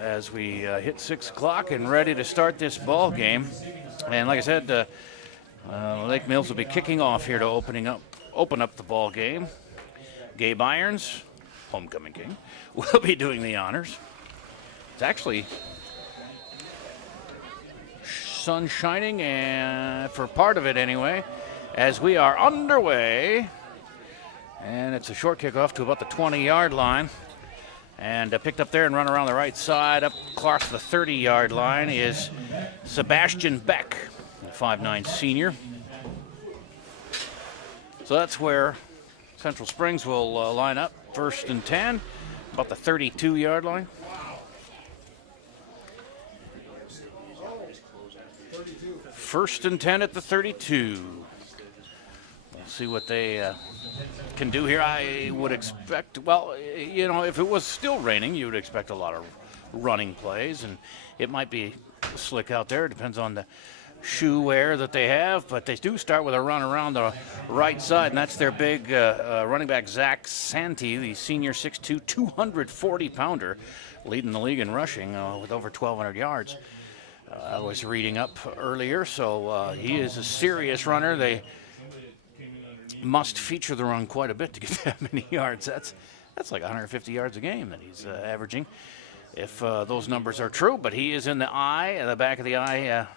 as we hit 6 o'clock and ready to start this ball game. And like I said, Lake Mills will be kicking off here to open up the ball game. Gabe Irons, homecoming king, will be doing the honors. It's actually sun shining, and for part of it anyway, as we are underway. And it's a short kickoff to about the 20-yard line. And picked up there and run around the right side. Up across the 30-yard line is Sebastian Beck, a 5'9" senior. So that's where Central Springs will line up. 1st and 10, about the 32-yard line. First and 10 at the 32. We'll see what they can do here. I would expect, well, you know, if it was still raining, you would expect a lot of running plays, and it might be slick out there. It depends on the shoe wear that they have, but they do start with a run around the right side, and that's their big running back, Zach Santee, the senior 6'2", 240-pounder, leading the league in rushing with over 1,200 yards. I was reading up earlier, so he is a serious runner. They must feature the run quite a bit to get that many yards. That's like 150 yards a game that he's averaging, if those numbers are true. But he is in the back of the eye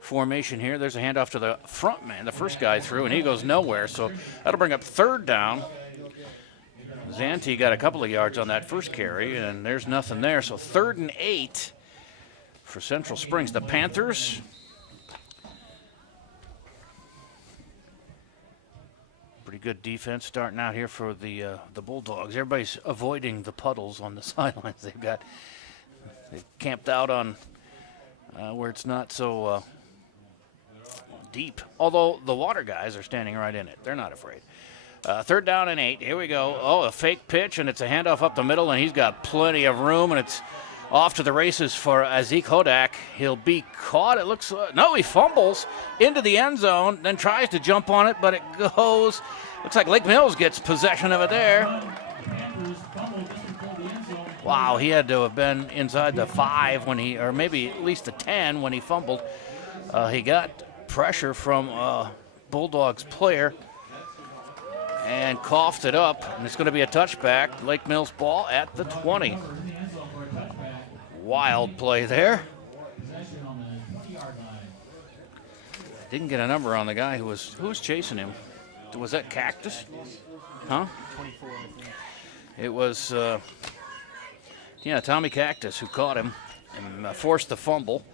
formation here. There's a handoff to the front man, the first guy through, and he goes nowhere. So that'll bring up 3rd down. Zanti got a couple of yards on that first carry, and there's nothing there. So 3rd and 8 for Central Springs. The Panthers, pretty good defense starting out here for the Bulldogs. Everybody's avoiding the puddles on the sidelines. They've camped out on where it's not so deep. Although the water guys are standing right in it. They're not afraid. 3rd down and 8. Here we go. Oh, a fake pitch, and it's a handoff up the middle, and he's got plenty of room, and it's off to the races for Azik Hodak. He'll be caught. It looks no, he fumbles into the end zone, then tries to jump on it, but it goes. Looks like Lake Mills gets possession of it there. Wow, he had to have been inside the 5 when he, or maybe at least the 10 when he fumbled. He got pressure from Bulldogs player and coughed it up, and it's going to be a touchback. Lake Mills ball at the 20. Wild play there. Didn't get a number on the guy who was chasing him. Was that Cactus? Huh? 24. It was, Tommy Cactus who caught him and forced the fumble.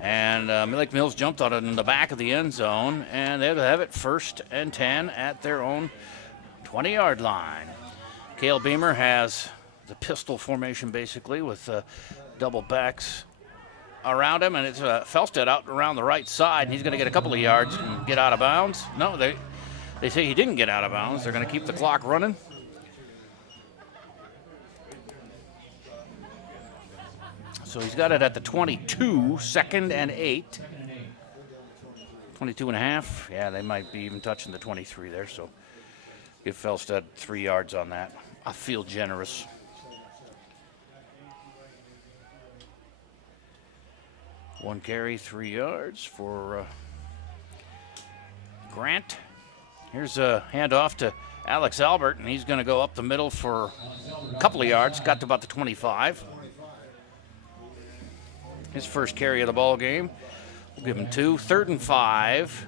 And Lake Mills jumped on it in the back of the end zone, and they have it 1st and 10 at their own 20-yard line. Cale Beamer has the pistol formation basically with double backs around him, and it's Felstead out around the right side, and he's going to get a couple of yards and get out of bounds. No, they say he didn't get out of bounds. They're going to keep the clock running. So he's got it at the 22, 2nd and 8. 22 and a half. Yeah, they might be even touching the 23 there, so give Felstead 3 yards on that. I feel generous. One carry, 3 yards for Grant. Here's a handoff to Alex Albert, and he's going to go up the middle for a couple of yards. Got to about the 25. His first carry of the ball game. We'll give him 2. 3rd and 5.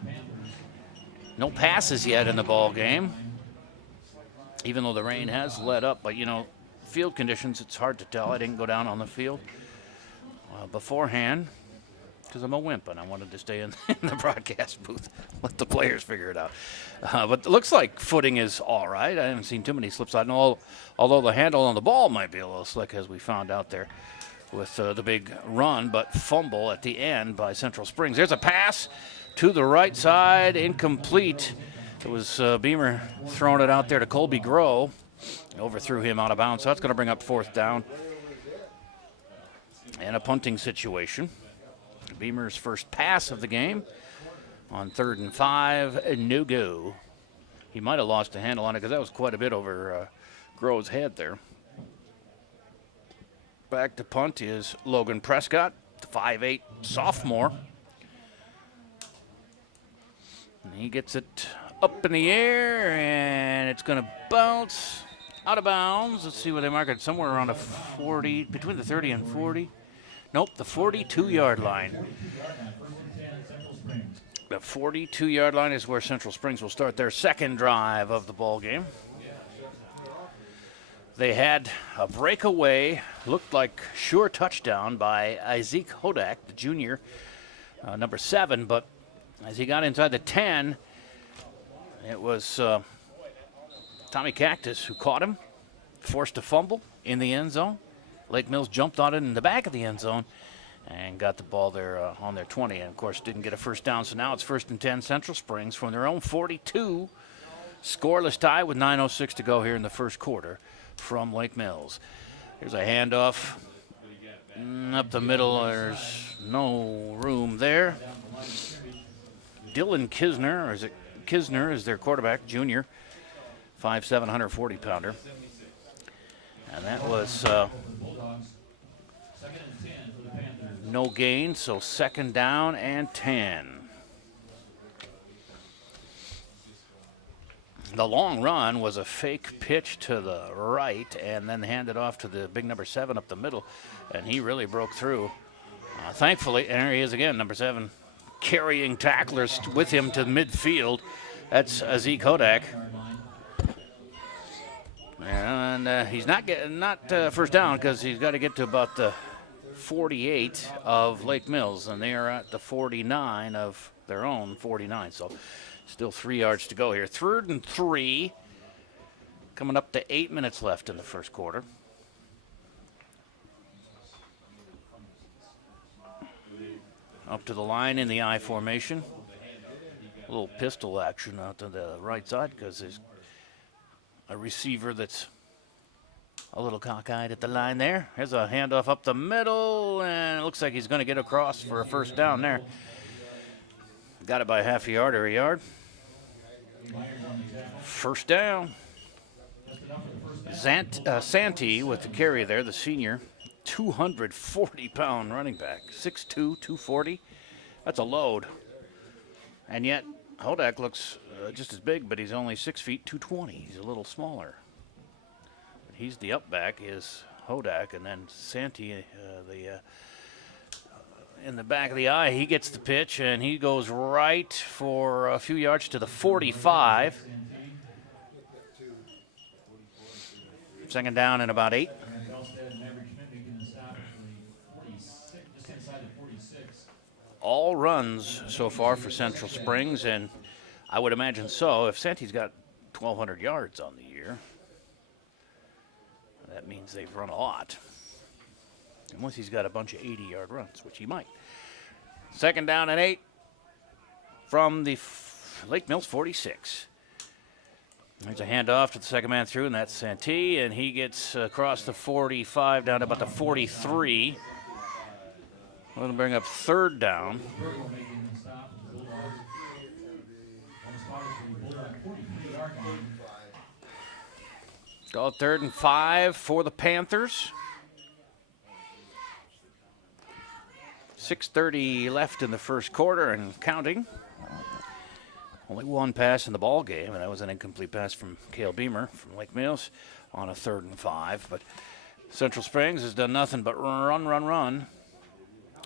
No passes yet in the ball game, even though the rain has let up. But, you know, field conditions, it's hard to tell. I didn't go down on the field beforehand, because I'm a wimp and I wanted to stay in the broadcast booth, let the players figure it out. But it looks like footing is all right. I haven't seen too many slips out, although the handle on the ball might be a little slick, as we found out there with the big run, but fumble at the end by Central Springs. There's a pass to the right side, incomplete. It was Beamer throwing it out there to Colby Groh. Overthrew him out of bounds, so that's going to bring up 4th down and a punting situation. Beamer's first pass of the game on 3rd and 5, no go. He might have lost a handle on it because that was quite a bit over Grove's head there. back to punt is Logan Prescott, the 5'8" sophomore. And he gets it up in the air, and it's going to bounce out of bounds. Let's see where they mark it. Somewhere around a 40, between the 30 and 40. Nope, the 42-yard line. The 42-yard line is where Central Springs will start their second drive of the ball game. They had a breakaway, looked like sure touchdown by Isaac Hodak, the junior, number 7. But as he got inside the 10, it was Tommy Cactus who caught him, forced a fumble in the end zone. Lake Mills jumped on it in the back of the end zone and got the ball there on their 20, and of course didn't get a first down. So now it's 1st and 10 Central Springs from their own 42. Scoreless tie with 9:06 to go here in the first quarter from Lake Mills. Here's a handoff up the middle. There's no room there. Dylan Kisner, or is it Kisner, is their quarterback, junior, 5'7", 140-pounder. And that was no gain, so 2nd down and 10. The long run was a fake pitch to the right and then handed off to the big number 7 up the middle, and he really broke through. Thankfully, and there he is again, number 7, carrying tacklers with him to midfield. That's Zeke Hodak. And he's not getting first down because he's got to get to about the 48 of Lake Mills, and they are at the 49 of their own 49. So still 3 yards to go here. 3rd and 3, coming up to 8 minutes left in the first quarter. Up to the line in the I formation. A little pistol action out to the right side because there's a receiver that's a little cockeyed at the line there. Here's a handoff up the middle, and it looks like he's going to get across for a first down there. Got it by half a yard or a yard. First down. Santee with the carry there, the senior, 240-pound running back, 6'2", 240. That's a load. And yet, Hodak looks just as big, but he's only 6 feet, 220. He's a little smaller. But he's the up back, is Hodak, and then Santee, in the back of the eye, he gets the pitch, and he goes right for a few yards to the 45. 2nd down and about 8. All runs so far for Central Springs, and I would imagine so. If Santee's got 1,200 yards on the year, that means they've run a lot. Unless he's got a bunch of 80-yard runs, which he might. 2nd down and 8 from the Lake Mills 46. There's a handoff to the second man through, and that's Santee, and he gets across the 45 down to about the 43. We're going to bring up 3rd down. Call it 3rd and 5 for the Panthers. 6:30 left in the first quarter and counting. Only one pass in the ball game, and that was an incomplete pass from Cale Beamer from Lake Mills on a 3rd and 5. But Central Springs has done nothing but run.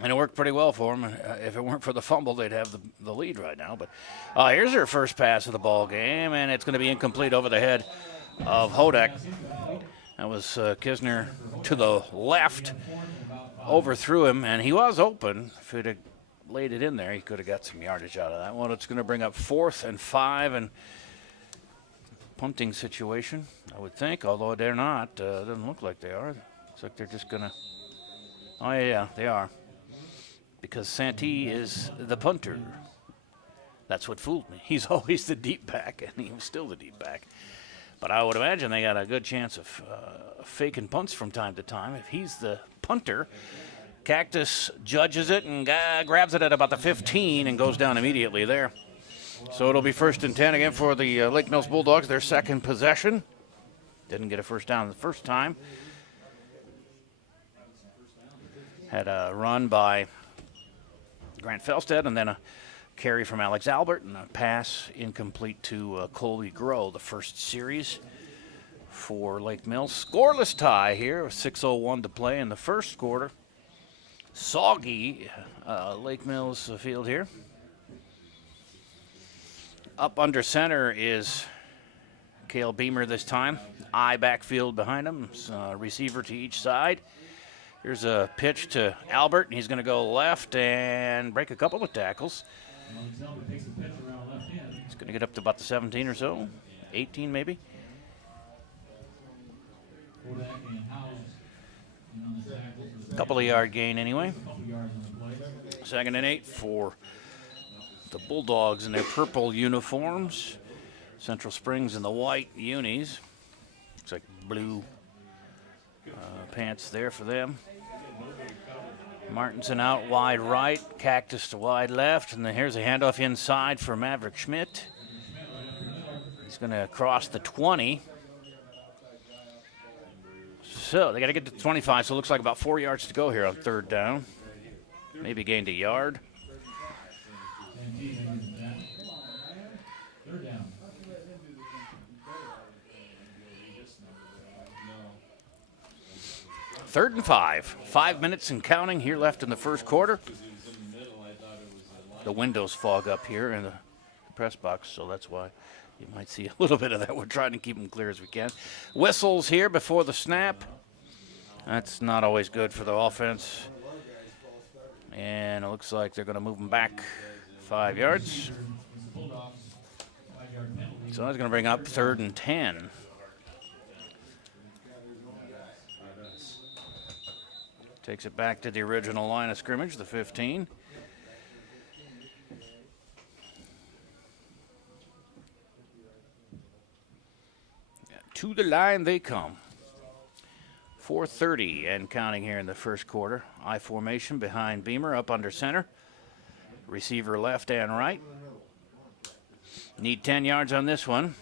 And it worked pretty well for them. If it weren't for the fumble, they'd have the lead right now. But here's their first pass of the ball game, and it's going to be incomplete over the head of Hodak. That was Kisner to the left, overthrew him, and he was open. If he'd have laid it in there, he could have got some yardage out of that one. It's going to bring up 4th and 5 and punting situation, I would think, although they're not. It doesn't look like they are. Looks like they're just going to. Oh, yeah, they are. Because Santee is the punter. That's what fooled me. He's always the deep back, and he was still the deep back. But I would imagine they got a good chance of faking punts from time to time. If he's the punter, Cactus judges it and grabs it at about the 15 and goes down immediately there. So it'll be 1st and 10 again for the Lake Mills Bulldogs, their second possession. Didn't get a first down the first time. Had a run by Grant Felstead and then a carry from Alex Albert and a pass incomplete to Colby Groh, the first series for Lake Mills. Scoreless tie here, 6:01 to play in the first quarter. Soggy Lake Mills field here. Up under center is Cale Beamer this time. I backfield behind him, receiver to each side. Here's a pitch to Albert, and he's going to go left and break a couple of tackles. He's going to get up to about the 17 or so, 18 maybe. Couple of yard gain anyway. 2nd and 8 for the Bulldogs in their purple uniforms. Central Springs in the white unis. Looks like blue pants there for them. Martinson out wide right, Cactus to wide left, and then here's a handoff inside for Maverick Schmidt. He's going to cross the 20. So they got to get to 25, so it looks like about 4 yards to go here on 3rd down. Maybe gained a yard. Third and 5. 5 minutes and counting here left in the first quarter. The windows fog up here in the press box, so that's why you might see a little bit of that. We're trying to keep them clear as we can. Whistles here before the snap. That's not always good for the offense. And it looks like they're going to move them back 5 yards. So that's going to bring up 3rd and 10. Takes it back to the original line of scrimmage, the 15. To the line they come. 4:30 and counting here in the first quarter. I formation behind Beamer, up under center. Receiver left and right. Need 10 yards on this one.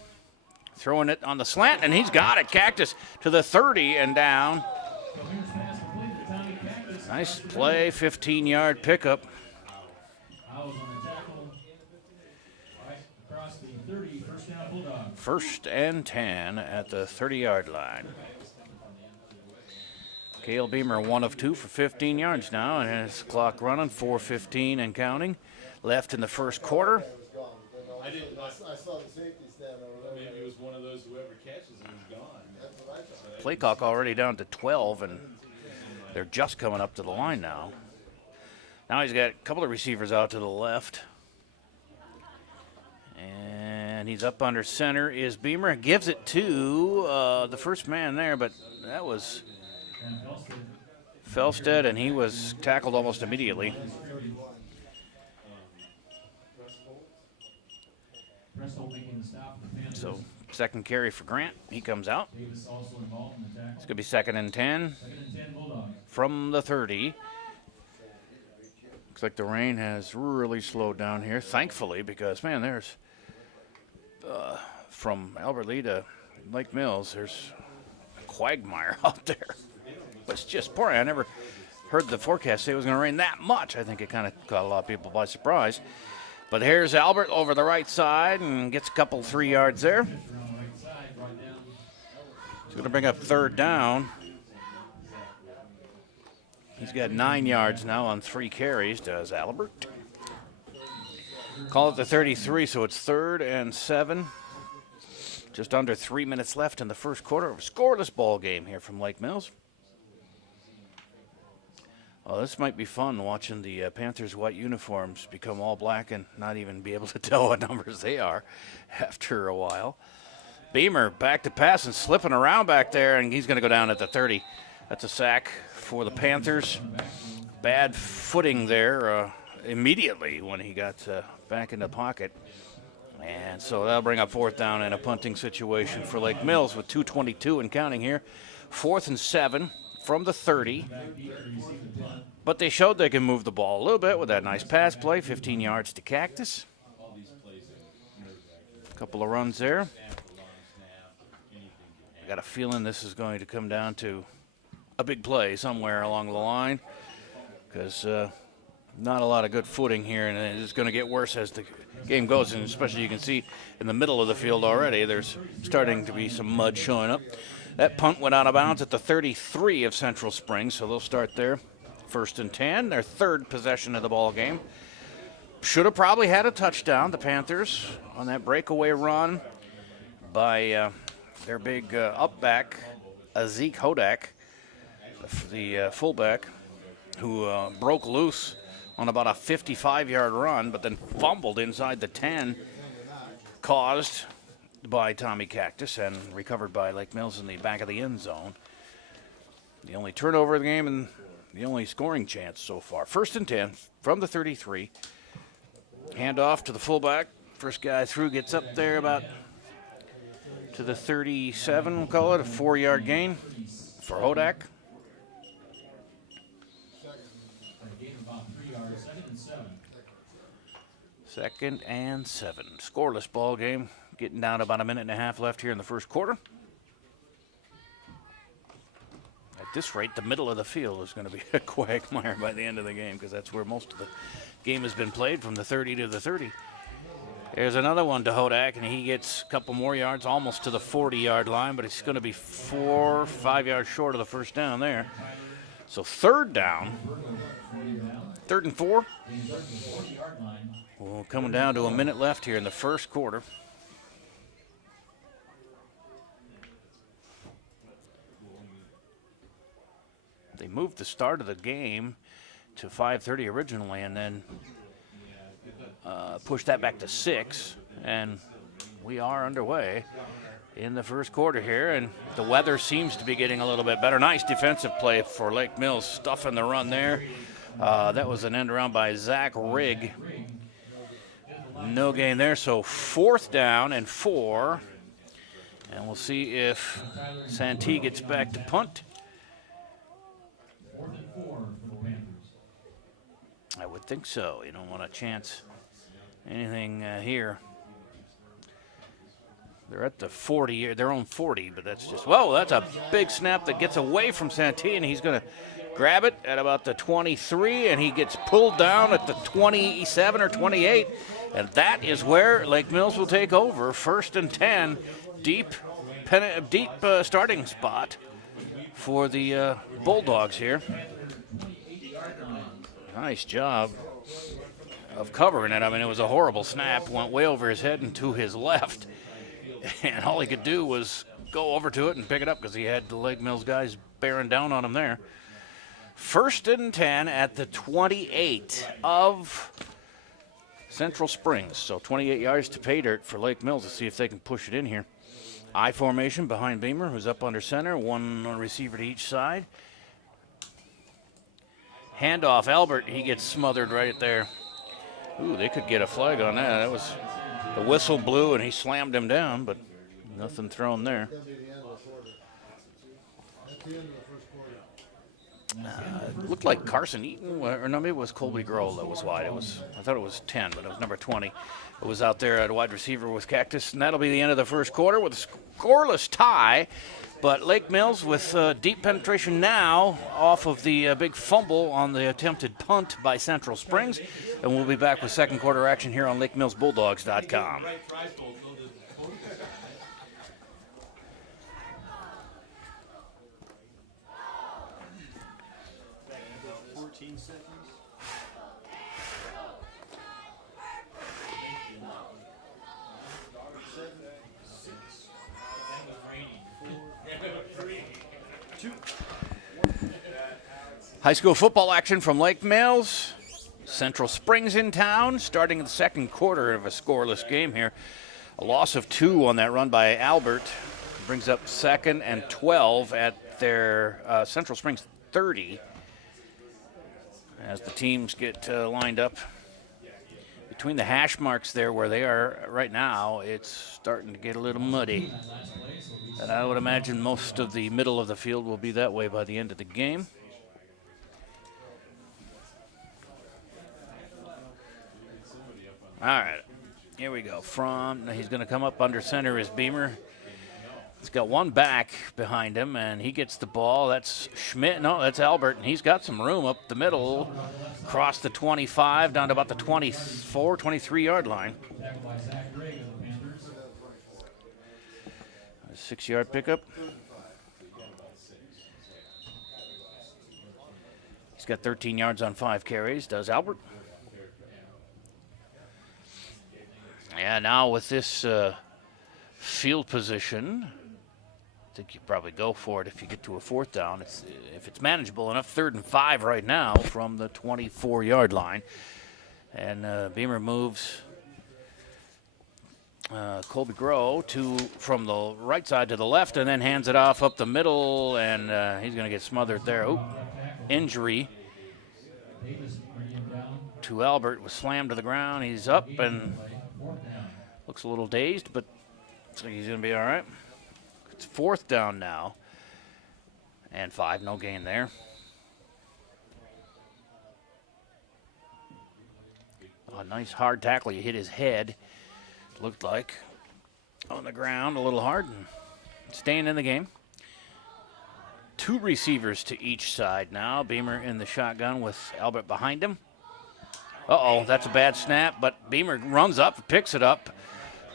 Throwing it on the slant, and he's got it. Cactus to the 30 and down. Nice play, 15-yard pickup. First and 10 at the 30-yard line. Cale Beamer 1 of 2 for 15 yards now, and his clock running, 4:15 and counting. Left in the first quarter. I saw the safety stand over there. Maybe it was one of those whoever catches it is gone. That's what I thought. Play clock already down to 12, and they're just coming up to the line now. Now he's got a couple of receivers out to the left. And he's up under center is Beamer. Gives it to the first man there, but that was Felstead, and he was tackled almost immediately. So second carry for Grant. He comes out. It's going to be 2nd and 10 from the 30. Looks like the rain has really slowed down here, thankfully, because, man, there's from Albert Lee to Lake Mills, there's a quagmire out there. It's just pouring. I never heard the forecast say it was going to rain that much. I think it kind of caught a lot of people by surprise. But here's Albert over the right side and gets a couple 3 yards there. He's going to bring up 3rd down. He's got 9 yards now on 3 carries, does Albert. Call it the 33, so it's 3rd and 7. Just under 3 minutes left in the first quarter of a scoreless ball game here from Lake Mills. Oh, this might be fun, watching the Panthers' white uniforms become all black and not even be able to tell what numbers they are after a while. Beamer back to pass and slipping around back there, and he's going to go down at the 30. That's a sack for the Panthers. Bad footing there immediately when he got back in the pocket. And so that'll bring up 4th down and a punting situation for Lake Mills with 2:22 and counting here. 4th and 7 from the 30. But they showed they can move the ball a little bit with that nice pass play, 15 yards to Cactus. A couple of runs there. I got a feeling this is going to come down to a big play somewhere along the line. because not a lot of good footing here, and it's going to get worse as the game goes, and especially you can see in the middle of the field already, there's starting to be some mud showing up. That punt went out of bounds at the 33 of Central Springs, so they'll start there. 1st and 10, their 3rd possession of the ball game. Should have probably had a touchdown, the Panthers, on that breakaway run by their big up-back, Zeke Hodak, the fullback, who broke loose on about a 55-yard run, but then fumbled inside the 10, caused by Tommy Cactus and recovered by Lake Mills in the back of the end zone. The only turnover of the game and the only scoring chance so far. 1st and 10 from the 33. Handoff to the fullback. First guy through gets up there about to the 37, we'll call it, a 4-yard gain for Hodak. Second and 7. Scoreless ball game. Getting down to about a minute and a half left here in the first quarter. At this rate, the middle of the field is going to be a quagmire by the end of the game, because that's where most of the game has been played, from the 30 to the 30. There's another one to Hodak, and he gets a couple more yards, almost to the 40-yard line, but it's going to be 4 or 5 yards short of the first down there. So 3rd down. 3rd and 4. Well, coming down to a minute left here in the first quarter. They moved the start of the game to 5:30 originally, and then pushed that back to 6, and we are underway in the first quarter here, and the weather seems to be getting a little bit better. Nice defensive play for Lake Mills, stuffing the run there. That was an end around by Zach Rigg. No gain there, so 4th down and 4, and we'll see if Santee gets back to punt. I would think so. You don't want to chance anything here. They're at the 40, their own 40, but that's just, whoa, that's a big snap that gets away from Santee, and he's going to grab it at about the 23, and he gets pulled down at the 27 or 28, and that is where Lake Mills will take over. 1st and 10, deep starting spot for the Bulldogs here. Nice job of covering it. I mean, it was a horrible snap, went way over his head and to his left, and all he could do was go over to it and pick it up because he had the Lake Mills guys bearing down on him there. 1st and 10 at the 28 of Central Springs. So 28 yards to pay dirt for Lake Mills to see if they can push it in here. I formation behind Beamer, who's up under center, one receiver to each side. Handoff, Albert, he gets smothered right there. Ooh, they could get a flag on that. That was, the whistle blew and he slammed him down, but nothing thrown there. It looked like Carson Eaton, or no, maybe it was Colby Grohl that was wide. I thought it was 10, but it was number 20. It was out there at wide receiver with Cactus, and that'll be the end of the first quarter with a scoreless tie. But Lake Mills with deep penetration now off of the big fumble on the attempted punt by Central Springs. And we'll be back with second quarter action here on LakeMillsBulldogs.com. 14 seconds. High school football action from Lake Mills. Central Springs in town, starting the second quarter of a scoreless game here. A loss of 2 on that run by Albert brings up 2nd and 12 at their Central Springs 30. As the teams get lined up between the hash marks there where they are right now, it's starting to get a little muddy. And I would imagine most of the middle of the field will be that way by the end of the game. All right, here we go. He's going to come up under center is Beamer. He's got one back behind him, and he gets the ball. That's Schmidt. No, that's Albert, and he's got some room up the middle, across the 25, down to about the 24, 23-yard line. A 6-yard pickup. He's got 13 yards on 5 carries, does Albert. Yeah, now with this field position, I think you probably go for it if you get to a 4th down. If it's manageable enough, 3rd and 5 right now from the 24-yard line. And Beamer moves Colby Groh from the right side to the left and then hands it off up the middle, and he's going to get smothered there. Oop. Injury to Albert, was slammed to the ground. He's up and looks a little dazed, but looks like he's going to be all right. It's 4th down now, and 5, no gain there. A nice hard tackle. You hit his head, looked like, on the ground, a little hard, and staying in the game. 2 receivers to each side now. Beamer in the shotgun with Albert behind him. Uh-oh, that's a bad snap, but Beamer runs up, picks it up.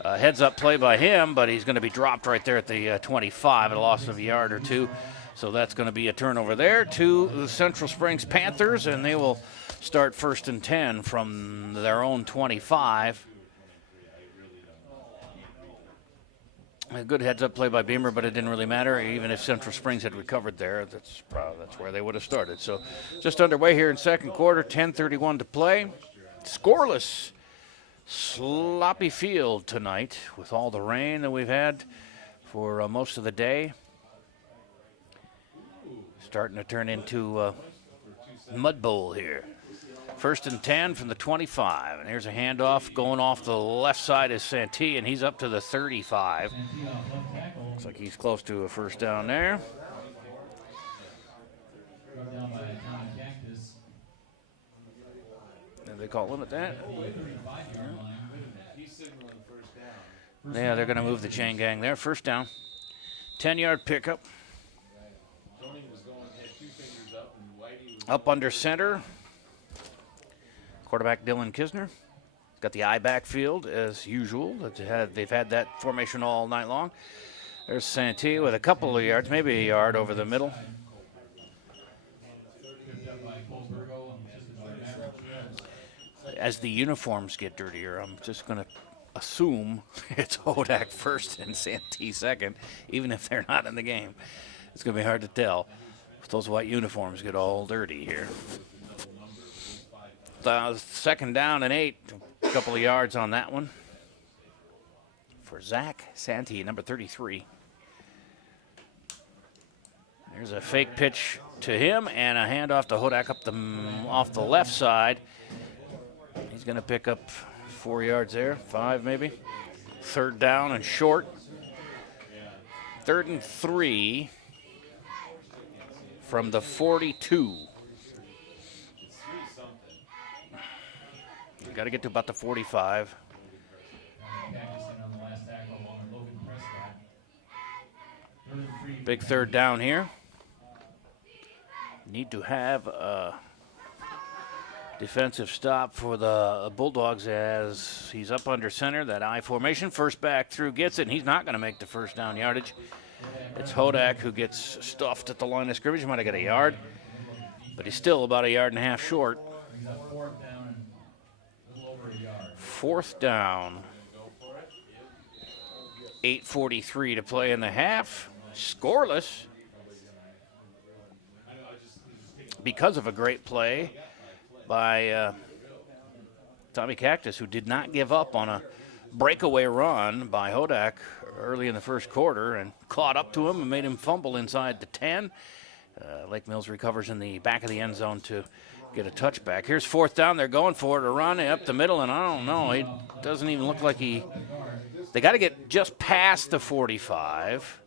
Heads up play by him, but he's going to be dropped right there at the 25, at a loss of a yard or 2. So that's going to be a turnover there to the Central Springs Panthers, and they will start 1st and 10 from their own 25. A good heads-up play by Beamer, but it didn't really matter. Even if Central Springs had recovered there, that's where they would have started. So just underway here in 2nd quarter, 10:31 to play. Scoreless. Sloppy field tonight with all the rain that we've had for most of the day. Starting to turn into a mud bowl here. 1st and 10 from the 25. And here's a handoff going off the left side is Santee, and he's up to the 35. Looks like he's close to a 1st down there. And they call him at that. Yeah, they're going to move the chain gang there. 1st down. 10-yard pickup. Up under center. Quarterback Dylan Kisner. Got the eye backfield as usual. They've had that formation all night long. There's Santee with a couple of yards, maybe a yard over the middle. As the uniforms get dirtier, I'm just going to assume it's Hodak 1st and Santee 2nd, even if they're not in the game. It's going to be hard to tell if those white uniforms get all dirty here. 2nd down and 8, a couple of yards on that one for Zach Santee, number 33. There's a fake pitch to him and a handoff to Hodak off the left side. He's going to pick up 4 yards there, 5 maybe. 3rd down and short. 3rd and 3 from the 42. Got to get to about the 45. Big 3rd down here. Need to have a defensive stop for the Bulldogs as he's up under center, that I formation. 1st back through gets it, and he's not going to make the 1st down yardage. It's Hodak who gets stuffed at the line of scrimmage. He might have got a yard, but he's still about a yard and a half short. 4th down. 8:43 to play in the half. Scoreless because of a great play by Tommy Cactus, who did not give up on a breakaway run by Hodak early in the 1st quarter and caught up to him and made him fumble inside the 10. Lake Mills recovers in the back of the end zone to get a touchback. Here's 4th down. They're going for it, a run up the middle, and I don't know. He doesn't even look like they got to get just past the 45.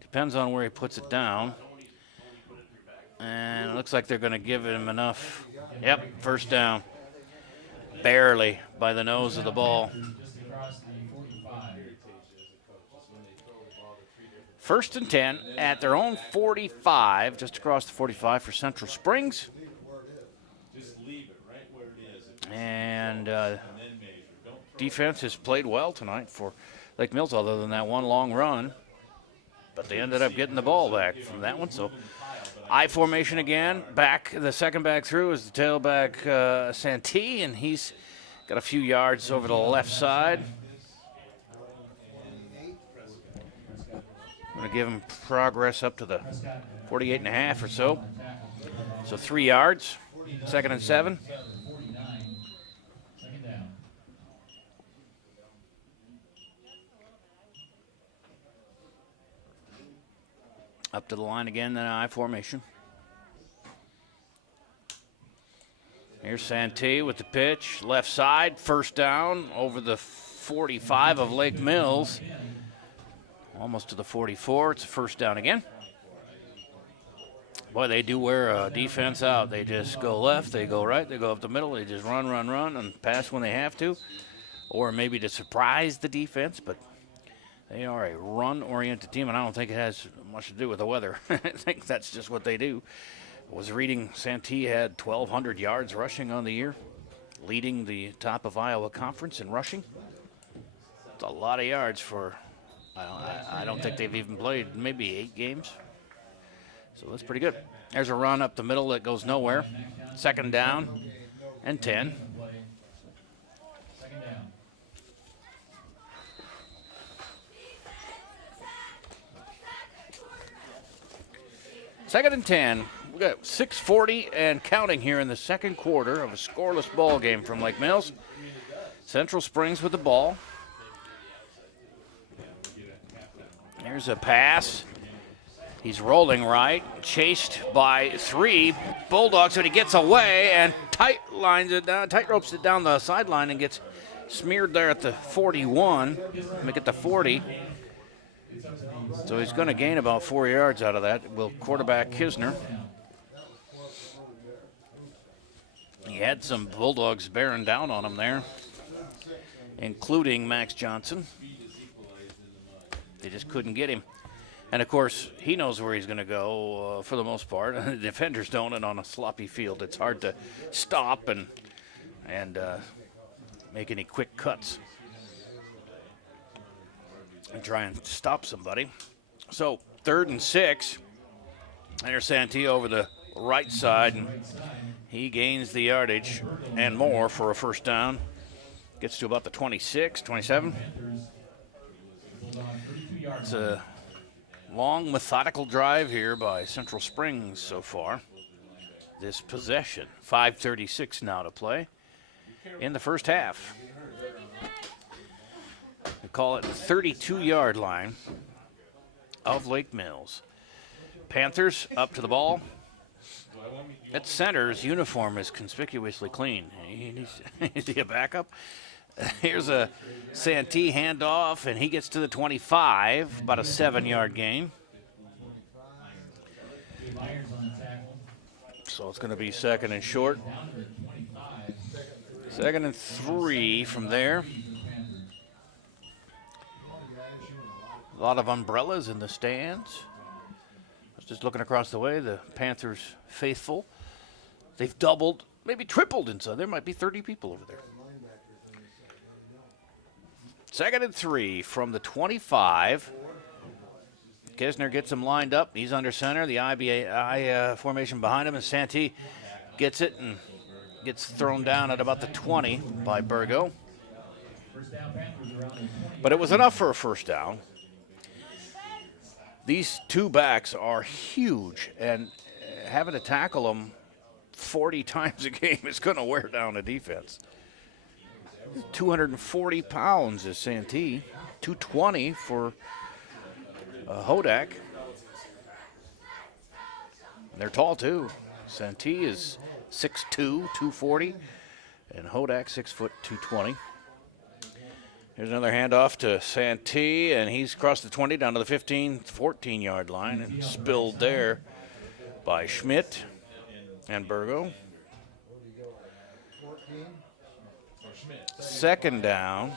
Depends on where he puts it down. And it looks like they're going to give him enough. Yep, 1st down. Barely by the nose of the ball. First and 10 at their own 45, just across the 45 for Central Springs. Just leave it right where it is. And And then measure. Don't defense has played well tonight for Lake Mills, other than that one long run. But they ended up getting the ball back from that one. So I formation again. Back, the second back through is the tailback Santee, and he's got a few yards over the left side. I'm going to give him progress up to the 48.5 or so. So 3 yards, second and 7. Up to the line again, then I formation. Here's Santee with the pitch, left side, first down over the 45 of Lake Mills. Almost to the 44, it's a first down again. Boy, they do wear a defense out. They just go left, they go right, they go up the middle, they just run, and pass when they have to. Or maybe to surprise the defense, but they are a run-oriented team, and I don't think it has much to do with the weather. I think that's just what they do. I was reading Santee had 1,200 yards rushing on the year, leading the top of Iowa Conference in rushing. It's a lot of yards for, I don't think they've even played maybe 8 games. So that's pretty good. There's a run up the middle that goes nowhere. Second down and 10. Second and 10. We got 6:40 and counting here in the second quarter of a scoreless ball game from Lake Mills. Central Springs with the ball. There's a pass. He's rolling right, chased by 3 Bulldogs, but he gets away and tight ropes it down the sideline and gets smeared there at the 41. Make it the 40. So he's going to gain about 4 yards out of that. Will quarterback Kisner. He had some Bulldogs bearing down on him there, including Max Johnson. They just couldn't get him. And, of course, he knows where he's going to go for the most part. The defenders don't, and on a sloppy field, it's hard to stop and make any quick cuts and try and stop somebody. So 3rd and 6. There's Santee over the right side, and he gains the yardage and more for a first down. Gets to about the 26, 27. It's a long, methodical drive here by Central Springs so far. This possession. 5:36 now to play in the first half. We call it the 32-yard line of Lake Mills. Panthers up to the ball. At center's uniform is conspicuously clean. Is he a backup? Here's a Santee handoff, and he gets to the 25, about a 7-yard gain. So it's going to be second and short. Second and 3 from there. A lot of umbrellas in the stands. I was just looking across the way, the Panthers faithful. They've doubled, maybe tripled inside. There might be 30 people over there. Second and 3 from the 25. Kisner gets him lined up. He's under center. The I formation behind him, and Santee gets it and gets thrown down at about the 20 by Burgo. But it was enough for a first down. These 2 backs are huge, and having to tackle them 40 times a game is going to wear down a defense. 240 pounds is Santee, 220 for Hodak. They're tall too. Santee is 6'2", 240, and Hodak 6 foot 220. Here's another handoff to Santee, and he's crossed the 20 down to the 15, 14-yard line and spilled there by Schmidt and Burgo. Second down.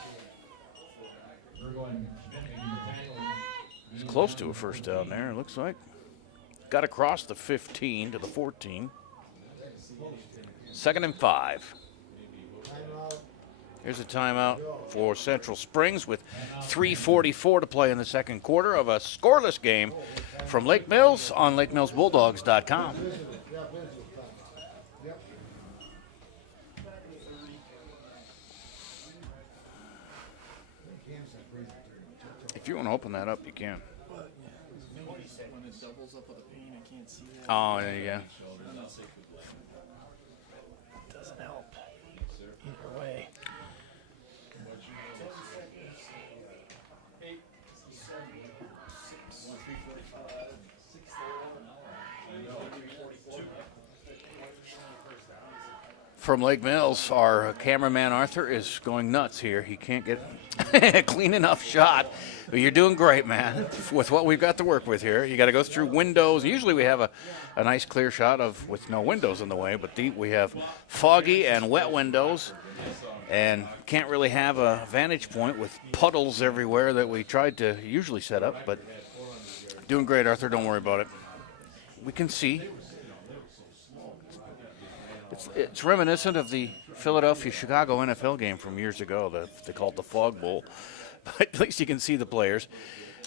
It's close to a first down there, it looks like. Got across the 15 to the 14. 2nd and 5. Here's a timeout for Central Springs with 3:44 to play in the second quarter of a scoreless game from Lake Mills on LakeMillsBulldogs.com. If you want to open that up, you can. Oh, there you go. Doesn't help. Either way. From Lake Mills, our cameraman Arthur is going nuts here. He can't get a clean enough shot. But you're doing great, man, with what we've got to work with here. You got to go through windows. Usually we have a nice clear shot of with no windows in the way, but we have foggy and wet windows and can't really have a vantage point with puddles everywhere that we tried to usually set up. But doing great, Arthur. Don't worry about it. We can see. It's reminiscent of the Philadelphia-Chicago NFL game from years ago. They called the Fog Bowl. But at least you can see the players.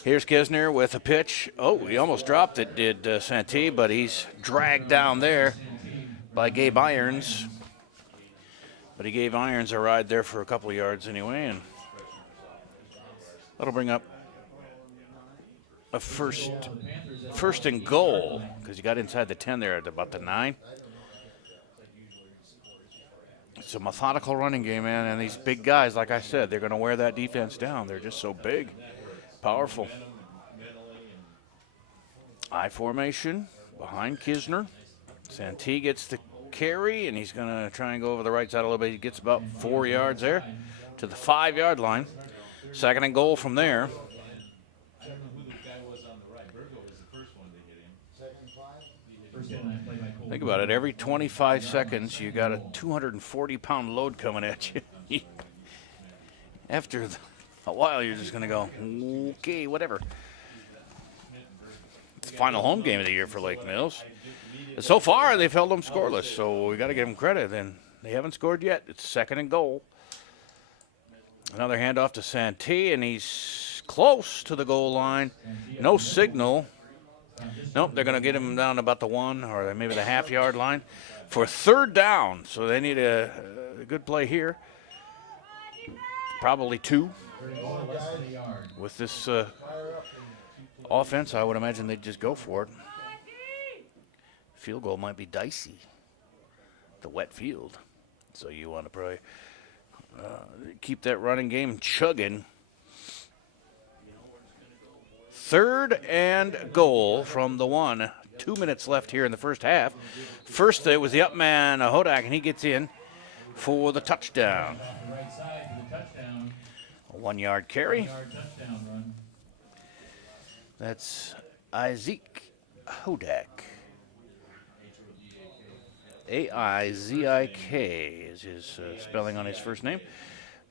Here's Kisner with a pitch. Oh, he almost dropped it, did Santee, but he's dragged down there by Gabe Irons. But he gave Irons a ride there for a couple of yards anyway, and that'll bring up a first and goal because he got inside the 10 there at about the 9. It's a methodical running game, man, and these big guys, like I said, they're going to wear that defense down. They're just so big, powerful. I formation behind Kisner. Santee gets the carry, and he's going to try and go over the right side a little bit. He gets about 4 yards there to the 5-yard line. 2nd and goal from there. Think about it. Every 25 seconds, you got a 240-pound load coming at you. After a while, you're just going to go, okay, whatever. It's the final home game of the year for Lake Mills. And so far, they've held them scoreless, so we got to give them credit. And they haven't scored yet. It's 2nd and goal. Another handoff to Santee, and he's close to the goal line. No signal. Nope, they're going to get him down about the 1 or maybe the half-yard line for 3rd down. So they need a good play here. Probably 2. With this offense, I would imagine they'd just go for it. Field goal might be dicey. The wet field. So you want to probably keep that running game chugging. 3rd and goal from the 1. 2 minutes left here in the first half. First, it was the up man, Hodak, and he gets in for the touchdown. A 1-yard carry. That's Isaac Hodak. A-I-Z-I-K is his spelling on his first name.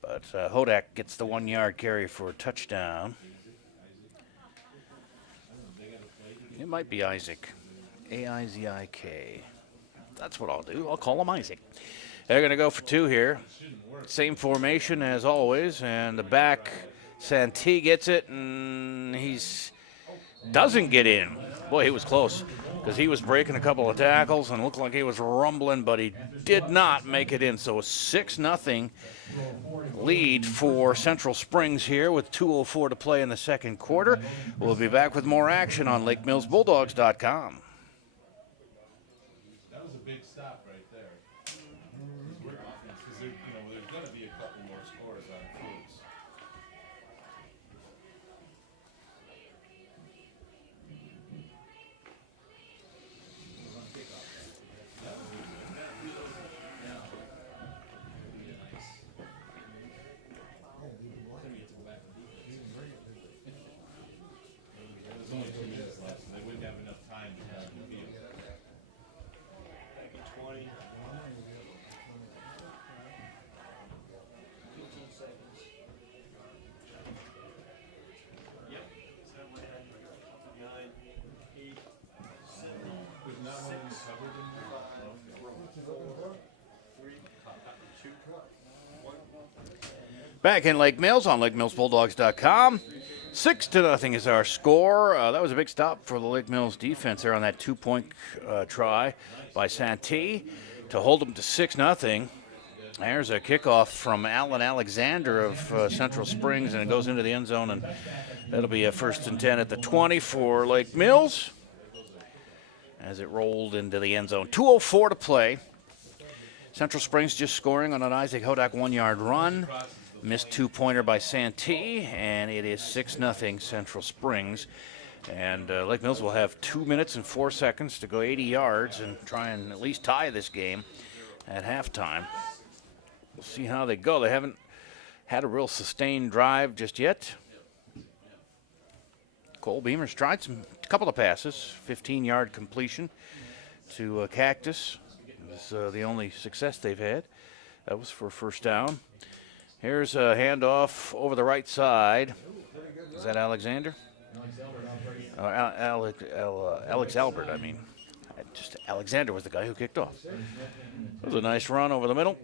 But Hodak gets the 1-yard carry for a touchdown. It might be Isaac. A-I-Z-I-K. That's what I'll do. I'll call him Isaac. They're going to go for 2 here. Same formation as always. And the back, Santee gets it, and doesn't get in. Boy, he was close because he was breaking a couple of tackles and looked like he was rumbling, but he did not make it in. So a 6-0 lead for Central Springs here with 2:04 to play in the second quarter. We'll be back with more action on LakeMillsBulldogs.com. That was a big stop right there. Because there's going to be a couple more scores on Foods. There's only 2 minutes left, so they wouldn't have enough time to have the field. Back in 20. 15 seconds. Back in Lake Mills on LakeMillsBulldogs.com. 6-0 is our score. That was a big stop for the Lake Mills defense there on that 2-point try by Santee to hold them to 6-0. There's a kickoff from Alan Alexander of Central Springs, and it goes into the end zone, and that'll be a 1st and 10 at the 20 for Lake Mills as it rolled into the end zone. 2:04 to play. Central Springs just scoring on an Isaac Hodak 1-yard run. Missed 2-pointer by Santee, and it is 6-0 Central Springs. And Lake Mills will have 2 minutes and 4 seconds to go 80 yards and try and at least tie this game at halftime. We'll see how they go. They haven't had a real sustained drive just yet. Cole Beamer's tried a couple of passes, 15-yard completion to Cactus. It's the only success they've had. That was for a 1st down. Here's a handoff over the right side. Is that Alexander? Alex Albert, I mean. Just Alexander was the guy who kicked off. It was a nice run over the middle.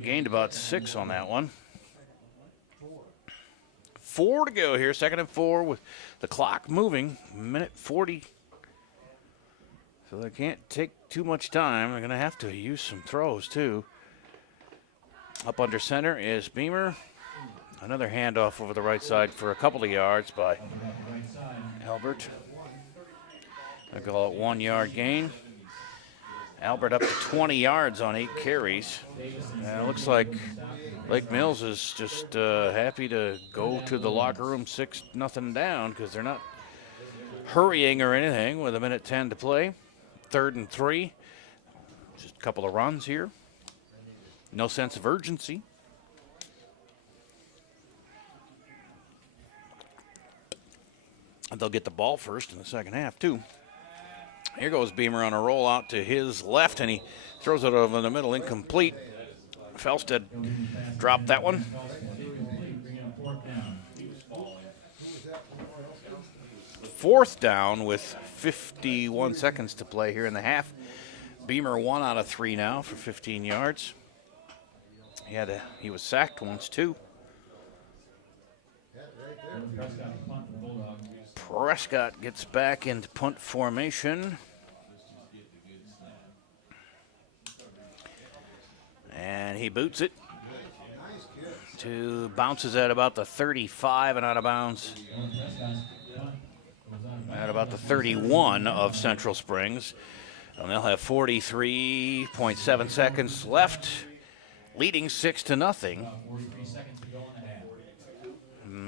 Gained about 6 on that one. 4 to go here, 2nd and 4 with the clock moving, minute 40. So they can't take too much time. They're going to have to use some throws, too. Up under center is Beamer. Another handoff over the right side for a couple of yards by Albert. I call it 1-yard gain. Albert up to 20 yards on 8 carries. It looks like Lake Mills is just happy to go to the locker room 6-0 down because they're not hurrying or anything with a minute 10 to play. 3rd and 3. Just a couple of runs here. No sense of urgency. They'll get the ball first in the second half, too. Here goes Beamer on a rollout to his left, and he throws it over the middle, incomplete. Felstead dropped that one. 4th down with 51 seconds to play here in the half. Beamer 1 out of 3 now for 15 yards. He was sacked once, too. Prescott gets back into punt formation. And he boots it. Bounces at about the 35 and out of bounds at about the 31 of Central Springs. And they'll have 43.7 seconds left, leading 6-0.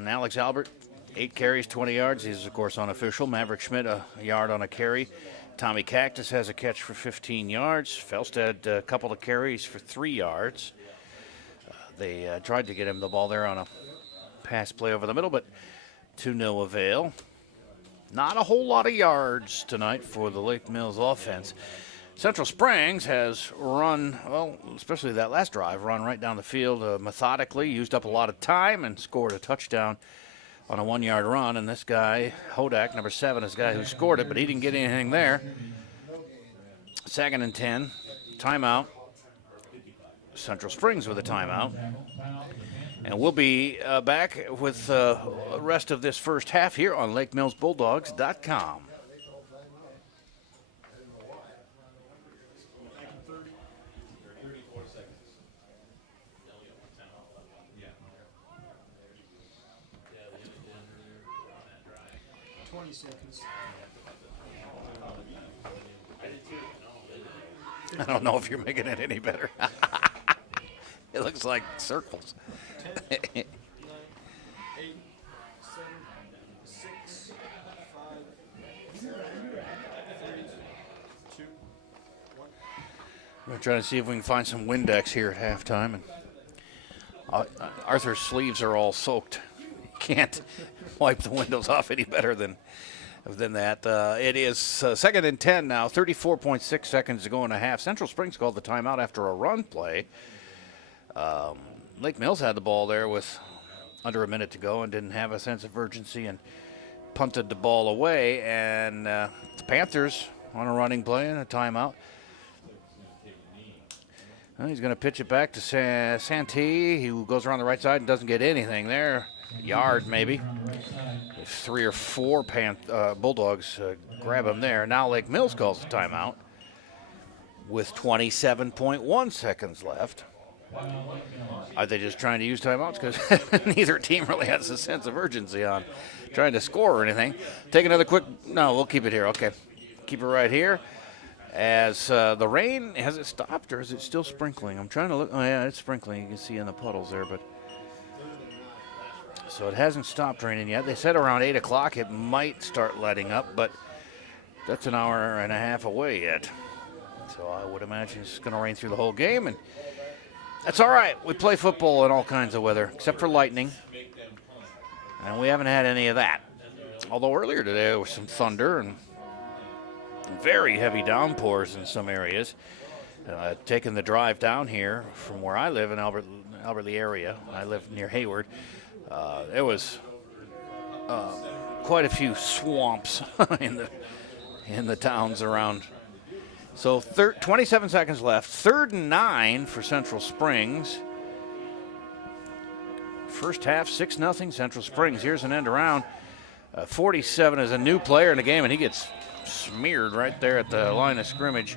Alex Albert, 8 carries, 20 yards. He's, of course, unofficial. Maverick Schmidt, a yard on a carry. Tommy Cactus has a catch for 15 yards. Felstead, a couple of carries for 3 yards. They tried to get him the ball there on a pass play over the middle, but to no avail. Not a whole lot of yards tonight for the Lake Mills offense. Central Springs has run, well, especially that last drive, run right down the field methodically, used up a lot of time, and scored a touchdown on a 1-yard run. And this guy, Hodak, number 7, is the guy who scored it, but he didn't get anything there. 2nd and 10, timeout. Central Springs with a timeout. And we'll be back with the rest of this first half here on LakeMillsBulldogs.com. I don't know if you're making it any better. It looks like circles. 10, 9, 8, 7, 6, 5, 4, 3, 2, 1. We're trying to see if we can find some Windex here at halftime. And Arthur's sleeves are all soaked. Can't wipe the windows off any better than that. It is 2nd and 10 now, 34.6 seconds to go in a half. Central Springs called the timeout after a run play. Lake Mills had the ball there with under a minute to go and didn't have a sense of urgency and punted the ball away. And the Panthers on a running play and a timeout. Well, he's going to pitch it back to Santee, who goes around the right side and doesn't get anything there. Yard, maybe. If 3 or 4 Bulldogs grab him there. Now Lake Mills calls the timeout with 27.1 seconds left. Are they just trying to use timeouts? Because neither team really has a sense of urgency on trying to score or anything. Take another quick. No, we'll keep it here. Okay. Keep it right here. As the rain, has it stopped or is it still sprinkling? I'm trying to look. Oh, yeah, it's sprinkling. You can see in the puddles there. But so it hasn't stopped raining yet. They said around 8 o'clock it might start letting up, but that's an hour and a half away yet. So I would imagine it's going to rain through the whole game, and that's all right. We play football in all kinds of weather, except for lightning, and we haven't had any of that. Although earlier today there was some thunder and very heavy downpours in some areas. Taking the drive down here from where I live in Albert Lee area, I live near Hayward, there was quite a few swamps in the towns around. So 27 seconds left. 3rd and 9 for Central Springs. First half, 6-0 Central Springs. Here's an end around. 47 is a new player in the game, and he gets smeared right there at the line of scrimmage.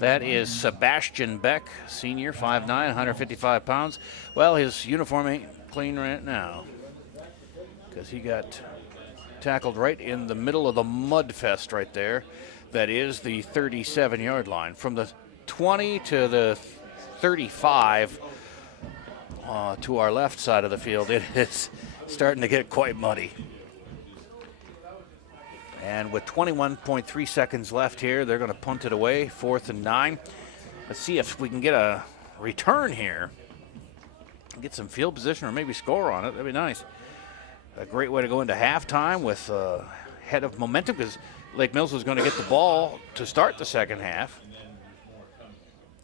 That is Sebastian Beck, senior, 5'9", 155 pounds. Well, his uniform ain't clean right now because he got tackled right in the middle of the mud fest right there. That is the 37-yard line. From the 20 to the 35 to our left side of the field, it is starting to get quite muddy. And with 21.3 seconds left here, they're going to punt it away, 4th and 9. Let's see if we can get a return here. Get some field position or maybe score on it. That'd be nice. A great way to go into halftime with head of momentum because Lake Mills was going to get the ball to start the second half.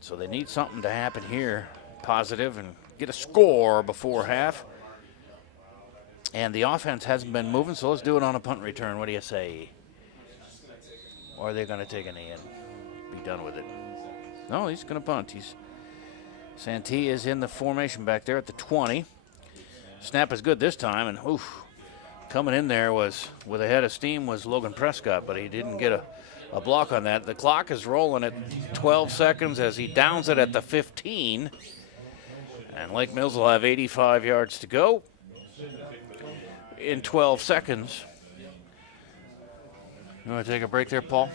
So they need something to happen here, positive, and get a score before half. And the offense hasn't been moving, so let's do it on a punt return. What do you say? Or are they going to take a knee and be done with it? No, he's going to punt. Santee is in the formation back there at the 20. Snap is good this time, and coming in there was with a head of steam was Logan Prescott, but he didn't get a block on that. The clock is rolling at 12 seconds as he downs it at the 15. And Lake Mills will have 85 yards to go in 12 seconds. You want to take a break there, Paul?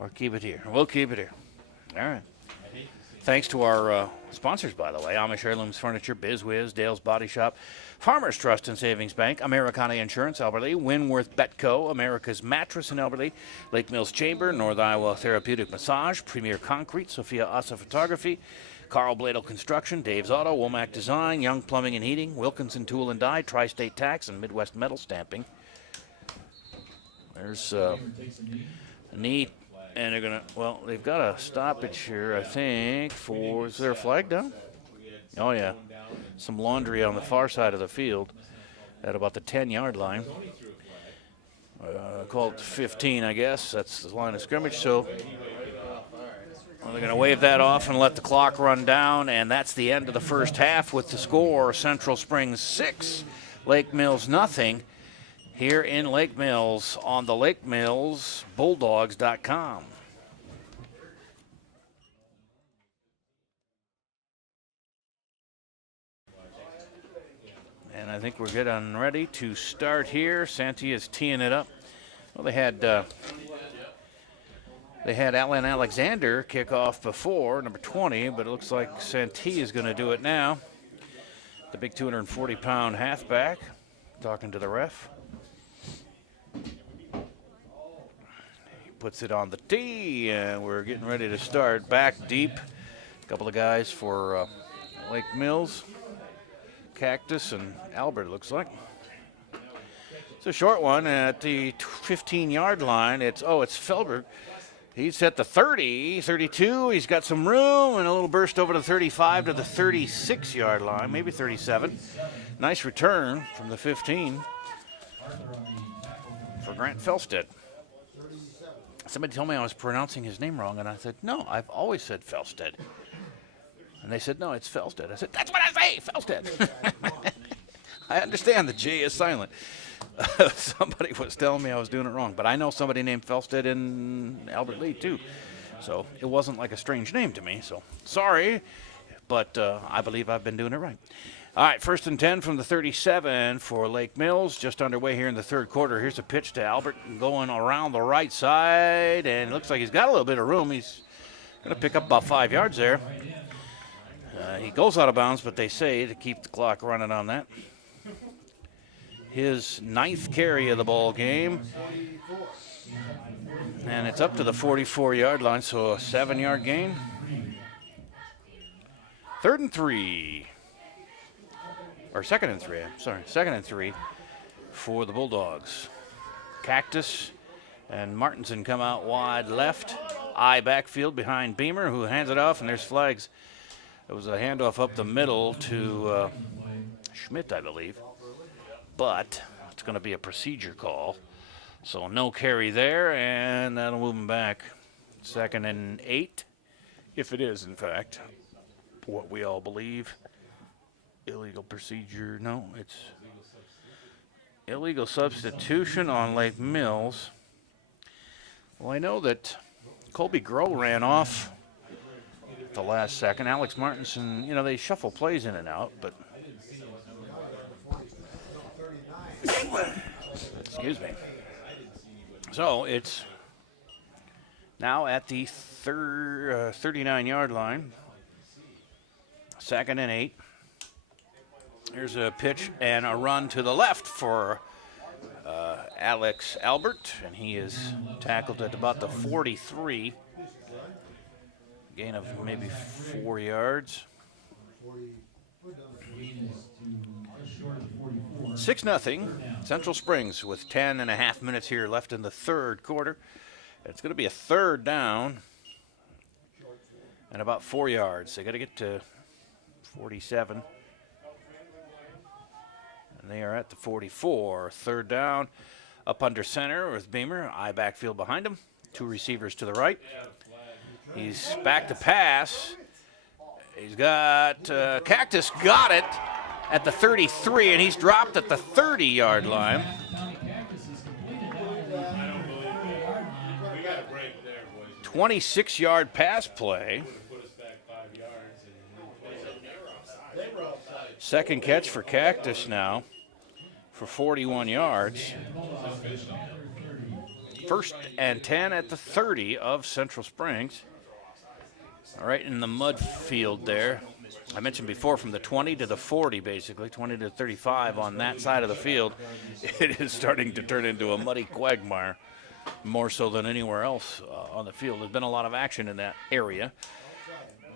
Or keep it here? We'll keep it here. All right. Thanks to our sponsors, by the way, Amish Heirlooms Furniture, BizWiz, Dale's Body Shop, Farmers Trust and Savings Bank, Americana Insurance, Albertley, Winworth Betco, America's Mattress in Albertley, Lake Mills Chamber, North Iowa Therapeutic Massage, Premier Concrete, Sophia Asa Photography, Carl Bladel Construction, Dave's Auto, Womack Design, Young Plumbing and Heating, Wilkinson Tool and Die, Tri-State Tax, and Midwest Metal Stamping. There's a knee. And they're going to, they've got a stoppage here, I think, is there a flag down? Oh, yeah. Some laundry on the far side of the field at about the 10-yard line. Called 15, I guess. That's the line of scrimmage. So they're going to wave that off and let the clock run down. And that's the end of the first half with the score, Central Springs 6, Lake Mills nothing. Here in Lake Mills on the LakeMillsBulldogs.com. And I think we're good and ready to start here. Santee is teeing it up. Well, they had Alan Alexander kick off before, number 20, but it looks like Santee is going to do it now. The big 240-pound halfback talking to the ref. Puts it on the tee, and we're getting ready to start. Back deep. A couple of guys for Lake Mills. Cactus and Albert, looks like. It's a short one at the 15-yard line. It's Felberg. He's at the 30, 32. He's got some room and a little burst over to 35 to the 36-yard line, maybe 37. Nice return from the 15 for Grant Felstead. somebody told me I was pronouncing his name wrong, and I said, no, I've always said Felsted. And they said, no, it's Felsted. I said, that's what I say, Felsted. I understand the J is silent. Somebody was telling me I was doing it wrong, but I know somebody named Felsted in Albert Lee, too. So it wasn't like a strange name to me, so sorry, but I believe I've been doing it right. All right, 1st and 10 from the 37 for Lake Mills. Just underway here in the third quarter. Here's a pitch to Albert going around the right side, and it looks like he's got a little bit of room. He's going to pick up about 5 yards there. He goes out of bounds, but they say to keep the clock running on that. His 9th carry of the ball game. And it's up to the 44-yard line, so a 7-yard gain. 3rd and 3. Or 2nd and 3, I'm sorry. 2nd and 3 for the Bulldogs. Cactus and Martinson come out wide left. I backfield behind Beamer, who hands it off, and there's flags. It was a handoff up the middle to Schmidt, I believe. But it's going to be a procedure call. So no carry there, and that'll move him back. 2nd and 8, if it is, in fact, what we all believe. Illegal procedure. No, it's illegal substitution on Lake Mills. Well, I know that Colby Groh ran off at the last second. Alex Martinson, you know, they shuffle plays in and out, but excuse me. So it's now at the 39-yard line. 2nd and 8. Here's a pitch and a run to the left for Alex Albert, and he is tackled at about the 43. Gain of maybe 4 yards. 6-0, Central Springs with 10.5 minutes here left in the third quarter. It's going to be a 3rd down and about 4 yards. They got to get to 47. And they are at the 44. 3rd down, up under center with Beamer. I backfield behind him. 2 receivers to the right. He's back to pass. He's got Cactus got it at the 33, and he's dropped at the 30-yard line. 26-yard pass play. 2nd catch for Cactus now for 41 yards. 1st and 10 at the 30 of Central Springs. All right, in the mud field there. I mentioned before, from the 20 to the 40, basically, 20 to 35 on that side of the field, it is starting to turn into a muddy quagmire, more so than anywhere else on the field. There's been a lot of action in that area.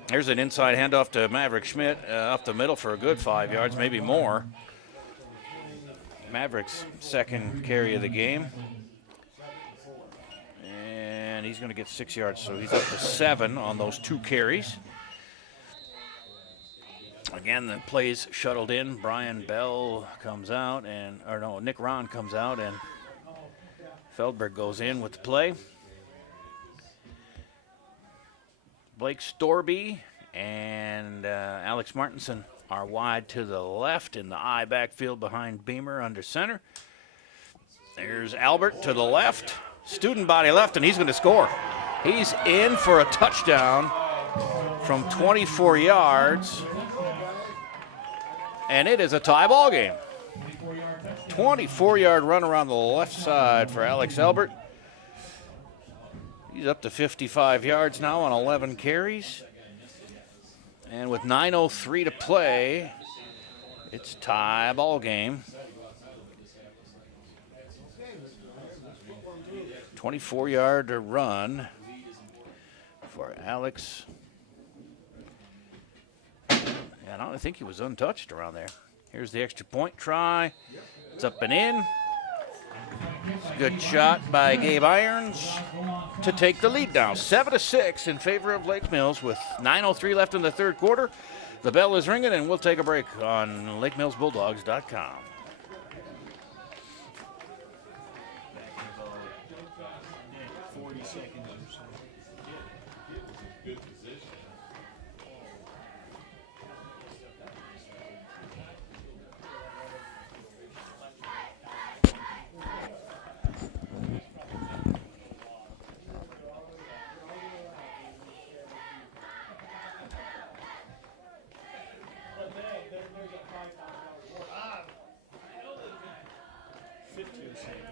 There's an inside handoff to Maverick Schmidt up the middle for a good 5 yards, maybe more. Maverick's 2nd carry of the game. And he's going to get 6 yards, so he's up to 7 on those 2 carries. Again, the plays shuttled in. Brian Bell comes out, Nick Ron comes out, and Feldberg goes in with the play. Blake Storby and Alex Martinson are wide to the left in the I backfield behind Beamer under center. There's Albert to the left. Student body left, and he's going to score. He's in for a touchdown from 24 yards. And it is a tie ball game. 24-yard run around the left side for Alex Albert. He's up to 55 yards now on 11 carries. And with 9:03 to play, it's tie ball game. 24-yard run for Alex. And I don't think he was untouched around there. Here's the extra point try. It's up and in. Good shot by Gabe Irons to take the lead now. 7-6 in favor of Lake Mills with 9:03 left in the third quarter. The bell is ringing, and we'll take a break on LakeMillsBulldogs.com. Good position. 15 seconds.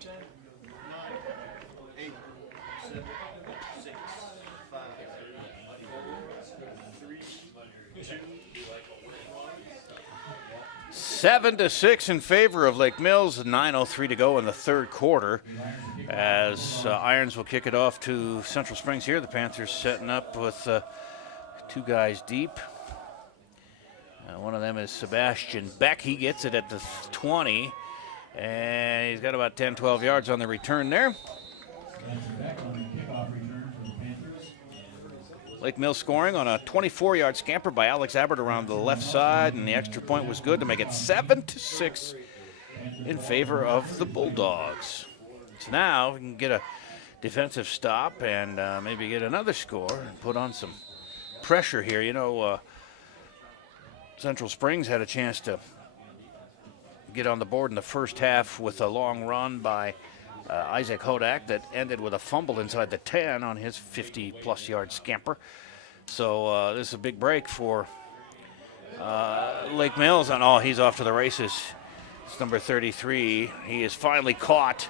10, 9, 8, 7, 6, 5, 4, 3, 2, 7-6 in favor of Lake Mills. 9:03 to go in the third quarter. As Irons will kick it off to Central Springs here. The Panthers setting up with 2 guys deep. One of them is Sebastian Beck. He gets it at the 20. And he's got about 10, 12 yards on the return there. Lake Mills scoring on a 24-yard scamper by Alex Abbott around the left side, and the extra point was good to make it 7-6 in favor of the Bulldogs. So now we can get a defensive stop and maybe get another score and put on some pressure here. You know, Central Springs had a chance to get on the board in the first half with a long run by Isaac Hodak that ended with a fumble inside the 10 on his 50-plus yard scamper. So this is a big break for Lake Mills. And he's off to the races. It's number 33. He is finally caught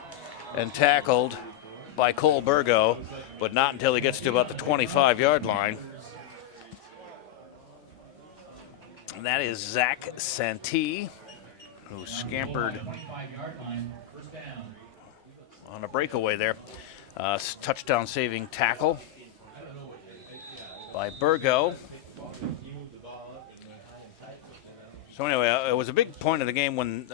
and tackled by Cole Burgo, but not until he gets to about the 25-yard line. And that is Zach Santee, who scampered on a breakaway there. Touchdown saving tackle by Burgo. So anyway, it was a big point of the game when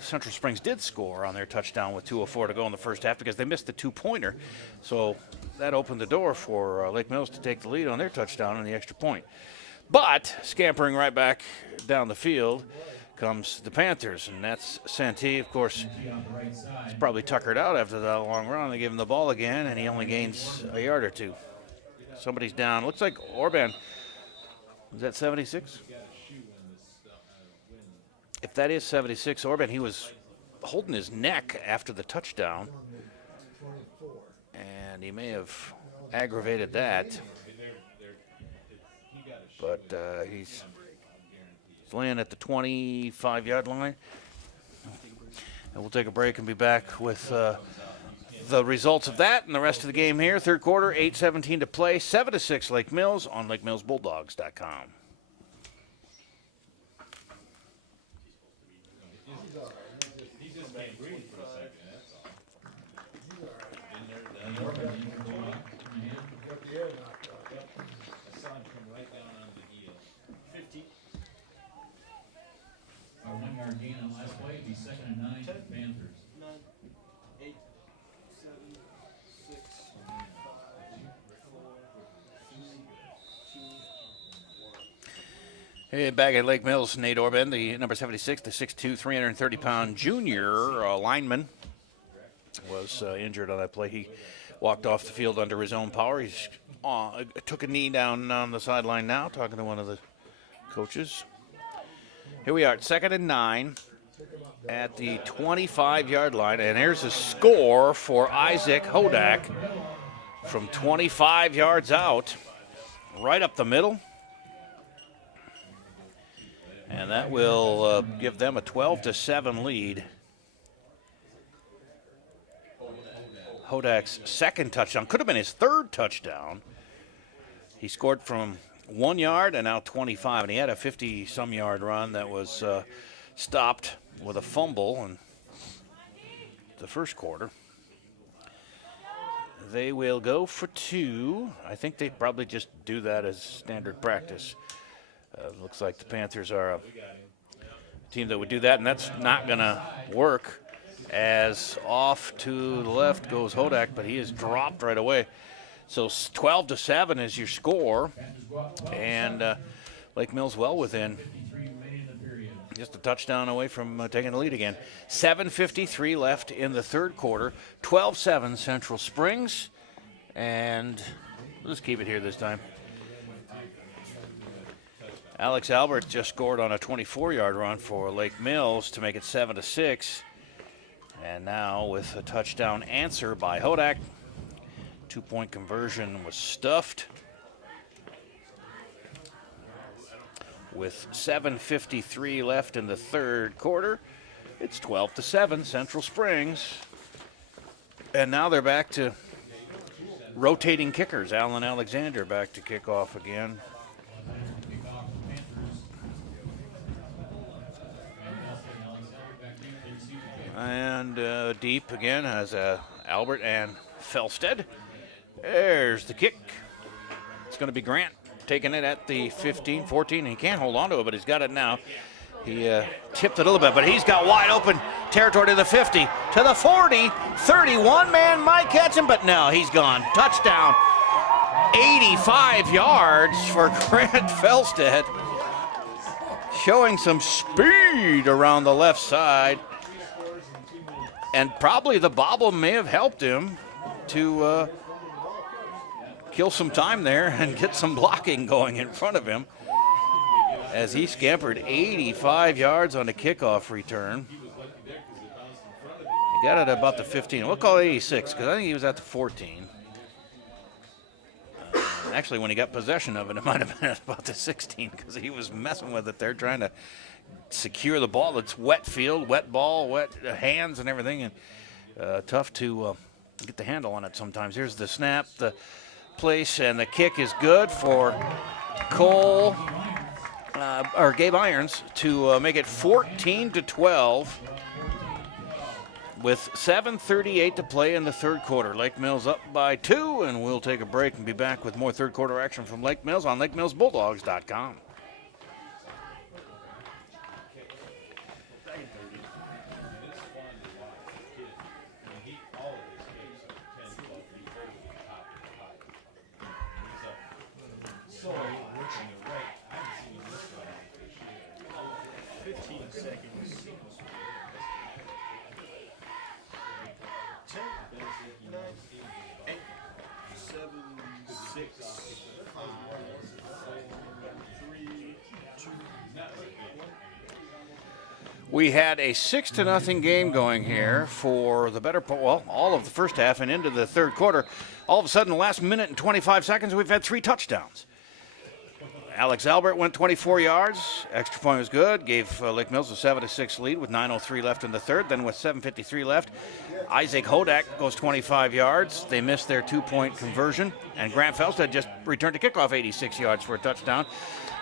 Central Springs did score on their touchdown with 2:04 to go in the first half because they missed the 2-pointer. So that opened the door for Lake Mills to take the lead on their touchdown and the extra point. But scampering right back down the field comes the Panthers, and that's Santee. Of course, he's probably tuckered out after that long run. They give him the ball again, and he only gains a yard or two. Somebody's down. Looks like Orban. Is that 76? If that is 76, Orban, he was holding his neck after the touchdown, and he may have aggravated that. But he's laying at the 25-yard line. And we'll take a break and be back with the results of that and the rest of the game here. Third quarter, 8:17 to play, 7-6 Lake Mills on LakeMillsBulldogs.com. A 1-yard gain on last play, be 2nd and 9 to the Panthers. 9, 8, 7, 6, 5, 4, 3, 2, 1. Hey, back at Lake Mills, Nate Orban, the number 76, the 6'2", 330-pound junior lineman, was injured on that play. He walked off the field under his own power. He took a knee down on the sideline now, talking to one of the coaches. Here we are at 2nd and 9 at the 25-yard line, and here's a score for Isaac Hodak from 25 yards out, right up the middle. And that will give them a 12-7 lead. Hodak's second touchdown could have been his third touchdown. He scored from 1 yard and now 25, and he had a 50-some yard run that was stopped with a fumble in the first quarter. They will go for 2. I think they probably just do that as standard practice. Looks like the Panthers are a team that would do that, and that's not going to work, as off to the left goes Hodak, but he is dropped right away. So 12-7 is your score, and Lake Mills well within just a touchdown away from taking the lead again. 7:53 left in the third quarter. 12-7 Central Springs. And let's keep it here this time. Alex Albert just scored on a 24-yard run for Lake Mills to make it 7-6. And now with a touchdown answer by Hodak. 2-point conversion was stuffed. With 7:53 left in the third quarter, it's 12-7 Central Springs. And now they're back to rotating kickers. Alan Alexander back to kick off again. And deep again has Albert and Felsted. There's the kick. It's going to be Grant taking it at the 15, 14. He can't hold on to it, but he's got it now. He tipped it a little bit, but he's got wide open territory to the 50, to the 40, 31. Man might catch him, but no, he's gone. Touchdown. 85 yards for Grant Felsted. Showing some speed around the left side. And probably the bobble may have helped him to kill some time there and get some blocking going in front of him as he scampered 85 yards on a kickoff return. He got it about the 15. We'll call it 86 because I think he was at the 14. Actually, when he got possession of it, it might have been at about the 16 because he was messing with it there, trying to secure the ball. It's wet field, wet ball, wet hands and everything, and tough to get the handle on it sometimes. Here's the snap, the place, and the kick is good for Cole, or Gabe Irons, to make it 14-12 with 7:38 to play in the third quarter. Lake Mills up by 2, and we'll take a break and be back with more third quarter action from Lake Mills on LakeMillsBulldogs.com. We had a 6-0 game going here for the better part, well, all of the first half and into the third quarter. All of a sudden, the last minute and 25 seconds, we've had 3 touchdowns. Alex Albert went 24 yards. Extra point was good. Gave Lake Mills a 7-6 lead with 9:03 left in the third. Then with 7:53 left, Isaac Hodak goes 25 yards. They missed their 2-point conversion. And Grant Felsted just returned to kickoff 86 yards for a touchdown.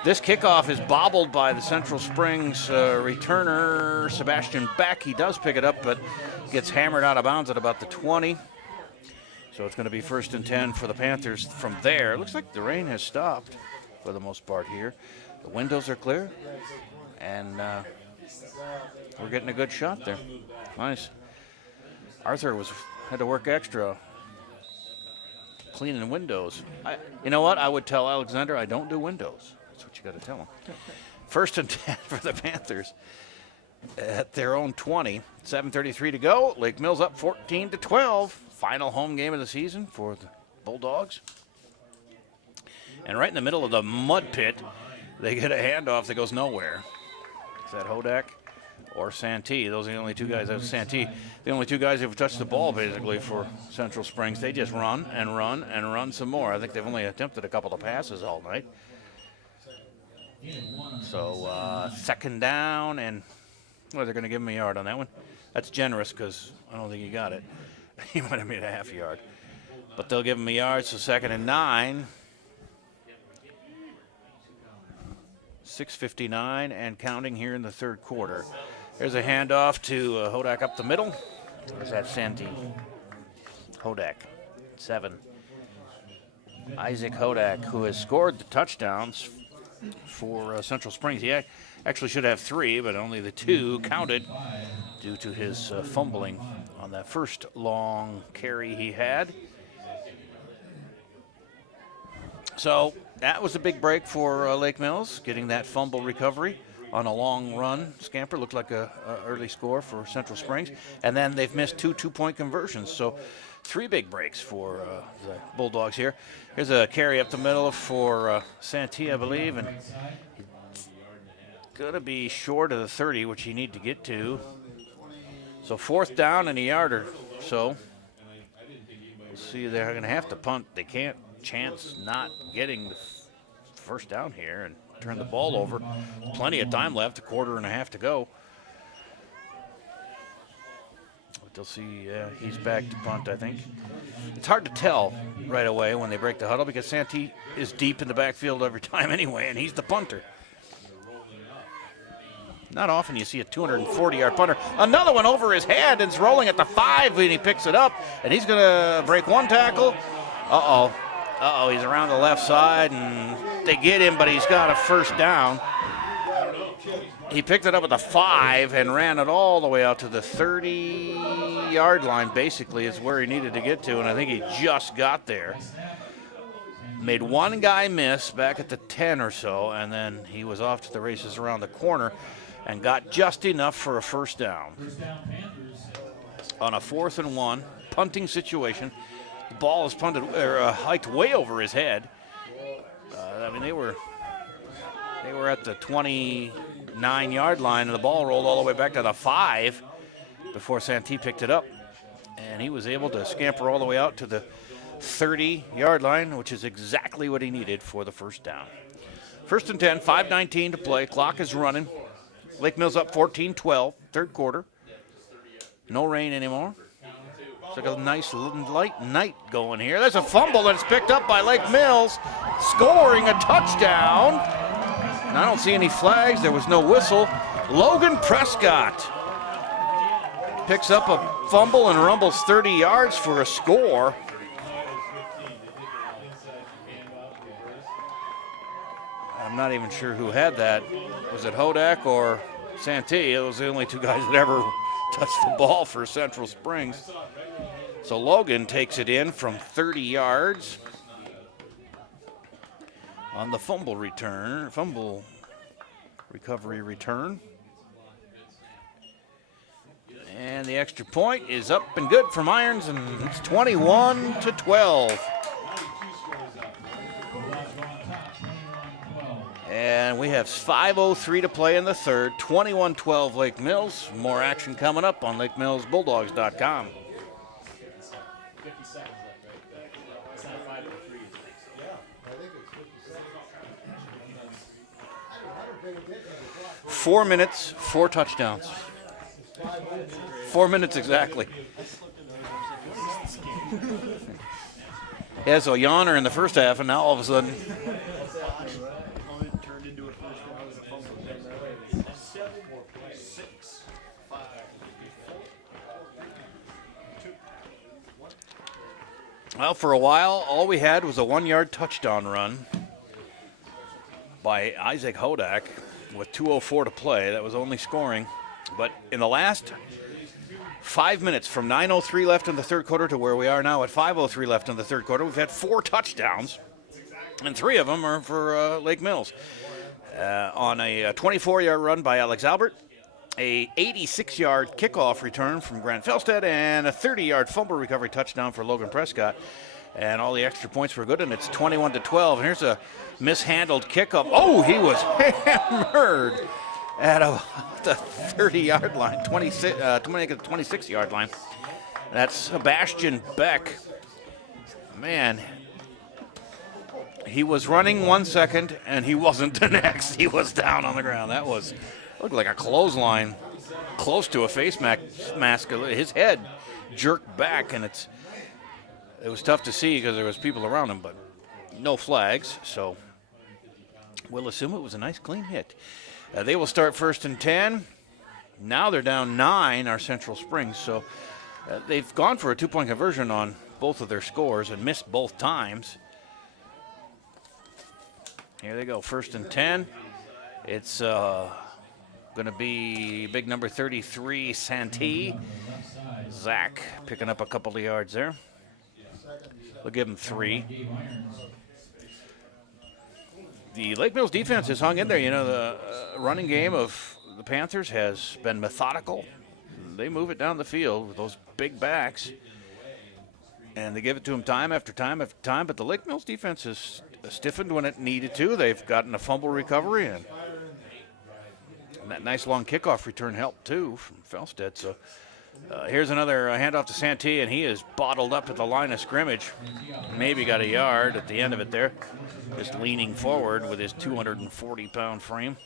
This kickoff is bobbled by the Central Springs returner, Sebastian Beck. He does pick it up, but gets hammered out of bounds at about the 20. So it's going to be 1st and 10 for the Panthers from there. It looks like the rain has stopped for the most part here. The windows are clear, and we're getting a good shot there. Nice. Arthur had to work extra cleaning windows. You know what? I would tell Alexander I don't do windows. That's what you got to tell him. 1st and 10 for the Panthers at their own 20. 7:33 to go. Lake Mills up 14-12. Final home game of the season for the Bulldogs. And right in the middle of the mud pit, they get a handoff that goes nowhere. Is that Hodak or Santee? Those are the only 2 guys. That was Santee. The only 2 guys who have touched the ball, basically, for Central Springs. They just run and run and run some more. I think they've only attempted a couple of passes all night. So 2nd down, and well, they're going to give him a yard on that one. That's generous because I don't think he got it. He might have made a half yard. But they'll give him a yard, so 2nd and 9. 6:59 and counting here in the third quarter. There's a handoff to Hodak up the middle. There's that Santee. Hodak, 7. Isaac Hodak, who has scored the touchdowns for Central Springs. He actually should have 3, but only the 2 counted due to his fumbling on that first long carry he had. So that was a big break for Lake Mills, getting that fumble recovery. on a long run scamper. Looked like a early score for Central Springs. And then they've missed 2 2-point conversions. So 3 big breaks for the Bulldogs here. Here's a carry up the middle for Santee, I believe. And going to be short of the 30, which you need to get to. So 4th down and a yard or so. We'll see, they're going to have to punt. They can't chance not getting the first down here and turn the ball over. Plenty of time left, 1.25 to go. But they'll see he's back to punt, I think. It's hard to tell right away when they break the huddle because Santee is deep in the backfield every time anyway, and he's the punter. Not often you see a 240-yard punter. Another one over his head, and it's rolling at the 5, and he picks it up, and he's going to break 1 tackle. Uh-oh, he's around the left side, and they get him, but he's got a first down. He picked it up at the 5 and ran it all the way out to the 30-yard line, basically, is where he needed to get to, and I think he just got there. Made one guy miss back at the 10 or so, and then he was off to the races around the corner and got just enough for a first down. On a 4th and 1 punting situation, the ball is punted or hiked way over his head. I mean, they were at the 29-yard line, and the ball rolled all the way back to the 5 before Santee picked it up, and he was able to scamper all the way out to the 30-yard line, which is exactly what he needed for the first down. 1st and 10, 5:19 to play. Clock is running. Lake Mills up 14-12, 3rd quarter. No rain anymore. It's like a nice light night going here. There's a fumble that's picked up by Lake Mills, scoring a touchdown. And I don't see any flags. There was no whistle. Logan Prescott picks up a fumble and rumbles 30 yards for a score. I'm not even sure who had that. Was it Hodak or Santee? It was the only 2 guys that ever touched the ball for Central Springs. So Logan takes it in from 30 yards on the fumble recovery return. And the extra point is up and good from Irons, and it's 21-12. And we have 5:03 to play in the 3rd, 21-12 Lake Mills. More action coming up on LakeMillsBulldogs.com. 50 seconds left, right? It's not 5:03. Yeah, I think it's 50 seconds. 4 minutes, 4 touchdowns. 4 minutes exactly. Yeah, so yawner in the first half, and now all of a sudden. Turned into a first down with a fumble. 7, 6, 5, 2. Well, for a while, all we had was a 1-yard touchdown run by Isaac Hodak with 2:04 to play. That was only scoring. But in the last 5 minutes, from 9:03 left in the 3rd quarter to where we are now at 5:03 left in the 3rd quarter, we've had 4 touchdowns, and 3 of them are for Lake Mills. On a 24-yard run by Alex Albert, a 86-yard kickoff return from Grant Felstead, and a 30-yard fumble recovery touchdown for Logan Prescott. And all the extra points were good, and it's 21-12. And here's a mishandled kickoff. Oh, he was hammered at the 30-yard line, 26-yard line. That's Sebastian Beck. Man, he was running 1 second, and he wasn't the next. He was down on the ground. That looked like a clothesline, close to a face mask. His head jerked back, and it was tough to see because there was people around him, but no flags, so we'll assume it was a nice, clean hit. They will start 1st and 10. Now they're down 9, our Central Springs, so they've gone for a 2-point conversion on both of their scores and missed both times. Here they go, 1st and 10. It's going to be big number 33, Santee. Zach picking up a couple of yards there. We'll give him 3. the Lake Mills defense has hung in there. You know, the running game of the Panthers has been methodical. They move it down the field with those big backs, and they give it to them time after time after time. But the Lake Mills defense has stiffened when it needed to. They've gotten a fumble recovery, and that nice long kickoff return helped too from Felstead. So here's another handoff to Santee, and he is bottled up at the line of scrimmage. Maybe got a yard at the end of it there, just leaning forward with his 240-pound frame.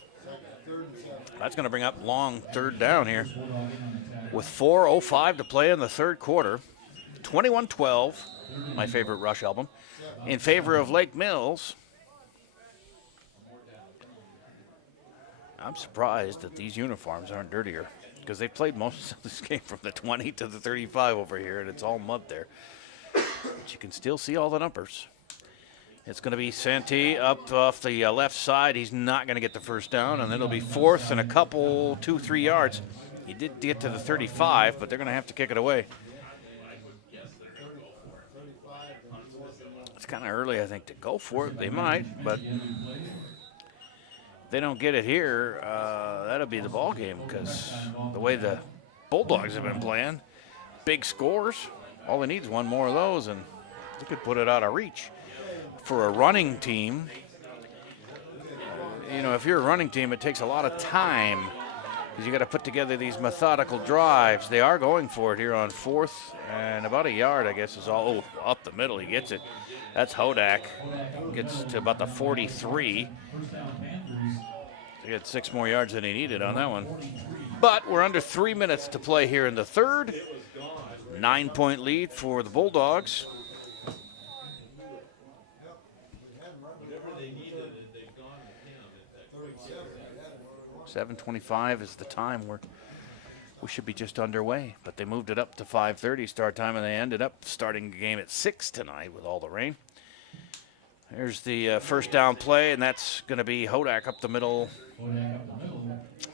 That's going to bring up long third down here with 4:05 to play in the third quarter. 21-12, my favorite Rush album, in favor of Lake Mills. I'm surprised that these uniforms aren't dirtier, because they played most of this game from the 20 to the 35 over here, and it's all mud there. But you can still see all the numbers. It's going to be Santee up off the left side. He's not going to get the first down, and then it'll be fourth and a couple, 2-3 yards. He did get to the 35, but they're going to have to kick it away. It's kind of early, I think, to go for it. They might, but if they don't get it here, that'll be the ball game, because the way the Bulldogs have been playing, big scores, all they need is one more of those, and they could put it out of reach. For a running team, you know, if you're a running team, it takes a lot of time, because you got to put together these methodical drives. They are going for it here on fourth and about a yard, I guess, is all. Oh, up the middle, he gets it. That's Hodak. Gets to about the 43. He had 6 more yards than he needed on that one. But we're under 3 minutes to play here in the third. 9-point lead for the Bulldogs. 7:25 is the time where we should be just underway, but they moved it up to 5:30 start time, and they ended up starting the game at 6 tonight with all the rain. There's the first down play, and that's going to be Hodak up the middle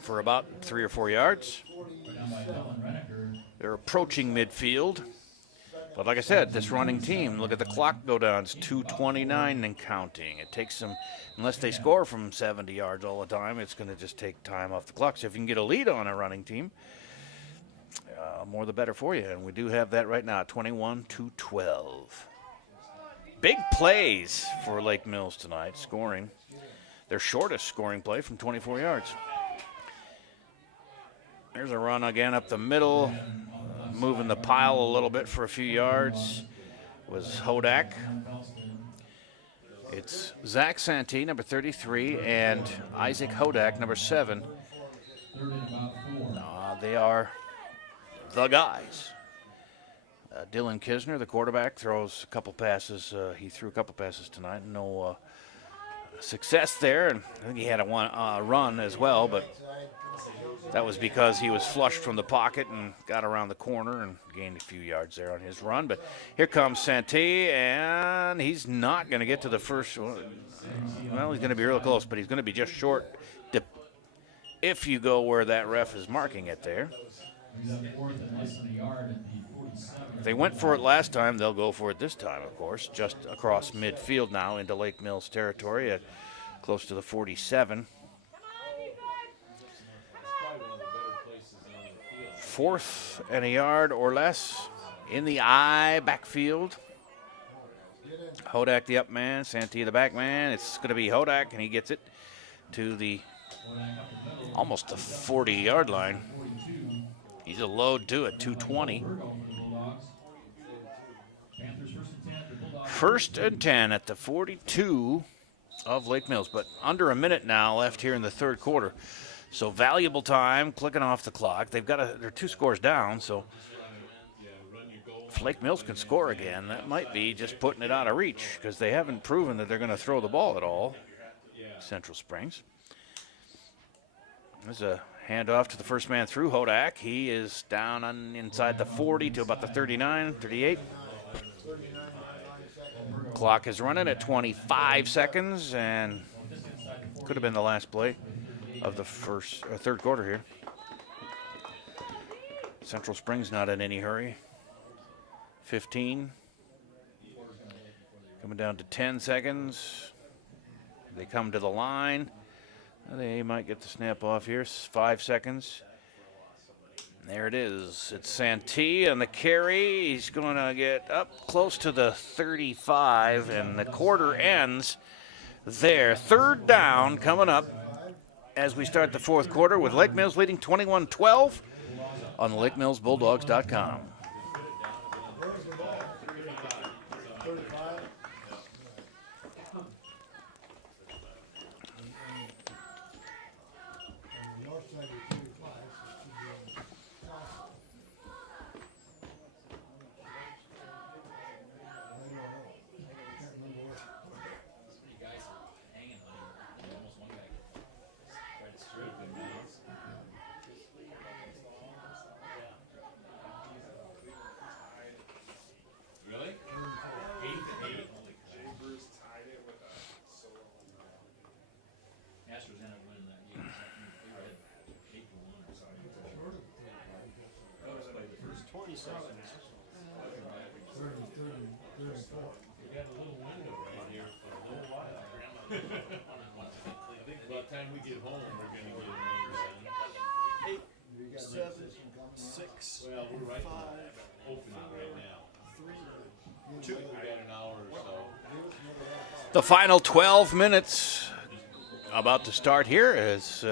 for about 3 or 4 yards. They're approaching midfield. But like I said, this running team, look at the clock go down. It's 2:29 and counting. It takes them, unless they score from 70 yards all the time, it's going to just take time off the clock. So if you can get a lead on a running team, more the better for you. And we do have that right now, 21-12. Big plays for Lake Mills tonight, scoring. Their shortest scoring play from 24 yards. There's a run again up the middle. Moving the pile a little bit for a few yards was Hodak. It's Zach Santee, number 33, and Isaac Hodak, number 7. They are the guys. Dylan Kisner, the quarterback, throws a couple passes. He threw a couple passes tonight. No success there, and I think he had a run as well, but that was because he was flushed from the pocket and got around the corner and gained a few yards there on his run. But here comes Santee, and he's not going to get to the first one. Well, he's going to be real close, but he's going to be just short if you go where that ref is marking it there. If they went for it last time, they'll go for it this time, of course, just across midfield now into Lake Mills territory at close to the 47. Fourth and a yard or less in the I backfield. Hodak the up man, Santee the back man. It's going to be Hodak, and he gets it to the almost the 40-yard line. He's a load too at 220. First and 10 at the 42 of Lake Mills, but under a minute now left here in the third quarter. So valuable time, clicking off the clock. They're 2 scores down, so if Lake Mills can score again, that might be just putting it out of reach, because they haven't proven that they're going to throw the ball at all, Central Springs. There's a handoff to the first man through, Hodak. He is down inside the 40 to about the 39, 38. Clock is running at 25 seconds, and could have been the last play of the third quarter here. Central Springs not in any hurry. 15. Coming down to 10 seconds. They come to the line. They might get the snap off here. 5 seconds. There it is. It's Santee on the carry. He's going to get up close to the 35, and the quarter ends there. Third down coming up as we start the fourth quarter with Lake Mills leading 21-12 on LakeMillsBulldogs.com. By the time we get home, we're going to get 8, 7, 6. Well, we're right open right now. 3, 2. We got an hour or so. The final 12 minutes about to start here as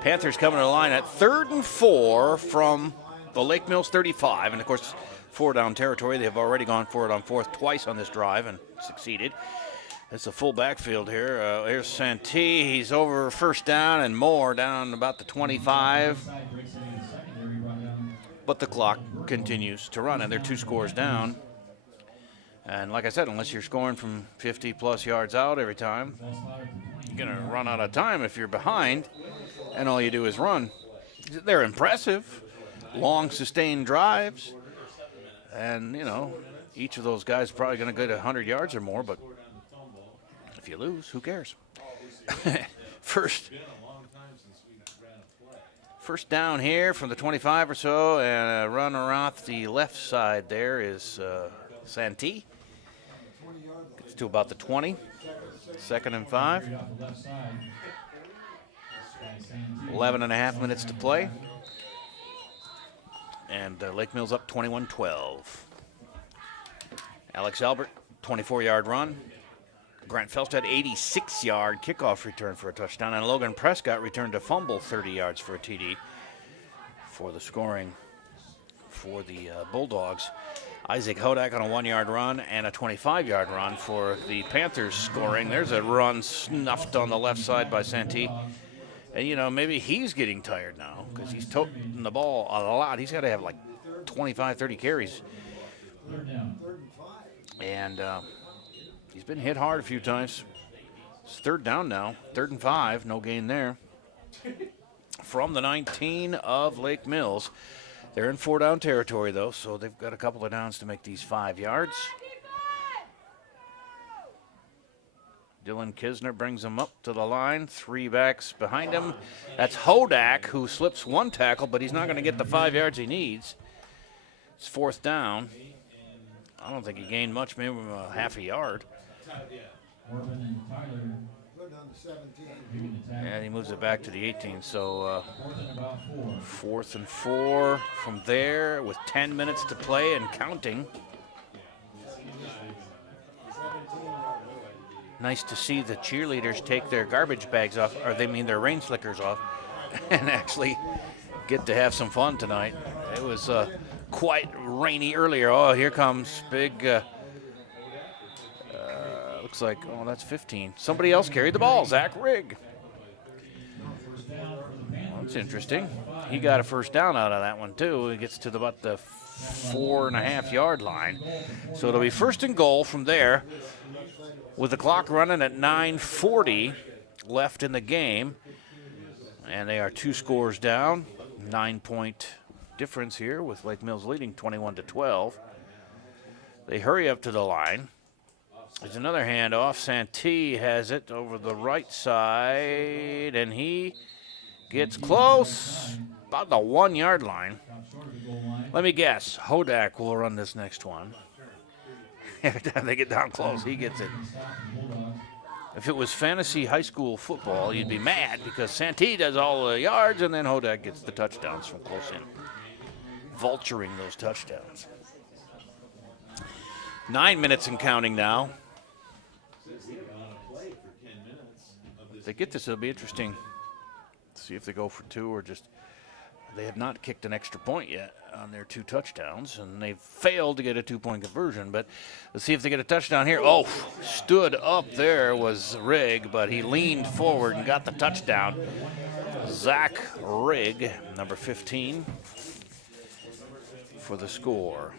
Panthers coming to the line at 3rd and 4 from the Lake Mills 35. And, of course, 4-down territory. They have already gone for it on 4th twice on this drive and succeeded. It's a full backfield here. Here's Santee. He's over first down and more, down about the 25. But the clock continues to run, and they're 2 scores down. And like I said, unless you're scoring from 50-plus yards out every time, you're going to run out of time if you're behind, and all you do is run. They're impressive, long, sustained drives. And, you know, each of those guys is probably going to get 100 yards or more, but if you lose, who cares? First down here from the 25 or so, and a runner off the left side there is Santee. Gets to about the 20. 2nd and 5. 11 and a half minutes to play. And Lake Mills up 21-12. Alex Albert, 24-yard run. Grant Felstad, 86-yard kickoff return for a touchdown. And Logan Prescott returned a fumble, 30 yards for a TD for the scoring for the Bulldogs. Isaac Hodak on a 1-yard run and a 25-yard run for the Panthers scoring. There's a run snuffed on the left side by Santee. And, you know, maybe he's getting tired now because he's toting the ball a lot. He's got to have like 25, 30 carries. And he's been hit hard a few times. It's 3rd down now, 3rd and 5, no gain there. From the 19 of Lake Mills. They're in 4-down territory, though, so they've got a couple of downs to make these 5 yards. Dylan Kisner brings them up to the line. 3 backs behind him. That's Hodak, who slips 1 tackle, but he's not going to get the 5 yards he needs. It's 4th down. I don't think he gained much, maybe a half a yard. And he moves it back to the 18. So 4th and 4 from there with 10 minutes to play and counting. Nice to see the cheerleaders take their garbage bags off, or they mean their rain slickers off, and actually get to have some fun tonight. It was quite rainy earlier. Oh, here comes big, looks like, oh, that's 15. Somebody else carried the ball, Zach Rigg. Well, that's interesting. He got a first down out of that one, too. He gets to about the 4.5-yard line. So it'll be 1st and goal from there with the clock running at 9:40 left in the game. And they are 2 scores down, 9-point difference here with Lake Mills leading 21-12. They hurry up to the line. There's another handoff. Santee has it over the right side, and he gets close, about the 1-yard line. Let me guess, Hodak will run this next one. Every time they get down close, he gets it. If it was fantasy high school football, you'd be mad because Santee does all the yards and then Hodak gets the touchdowns from close in. Vulturing those touchdowns. 9 minutes and counting now. If they get this, it'll be interesting. See if they go for two or just... They have not kicked an extra point yet on their 2 touchdowns, and they've failed to get a 2-point conversion. But let's see if they get a touchdown here. Oh, stood up there was Rigg, but he leaned forward and got the touchdown. Zach Rigg, number 15, for the score.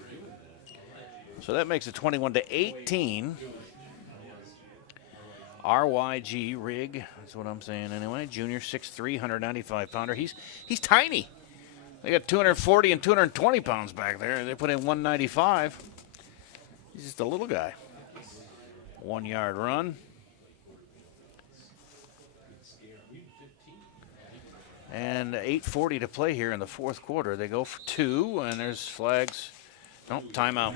So that makes it 21-18. RYG Rigg, that's what I'm saying anyway. Junior, 6'3", 195-pounder. He's tiny. They got 240 and 220 pounds back there. They put in 195. He's just a little guy. 1-yard run. And 8:40 to play here in the fourth quarter. They go for 2, and there's flags. No, timeout.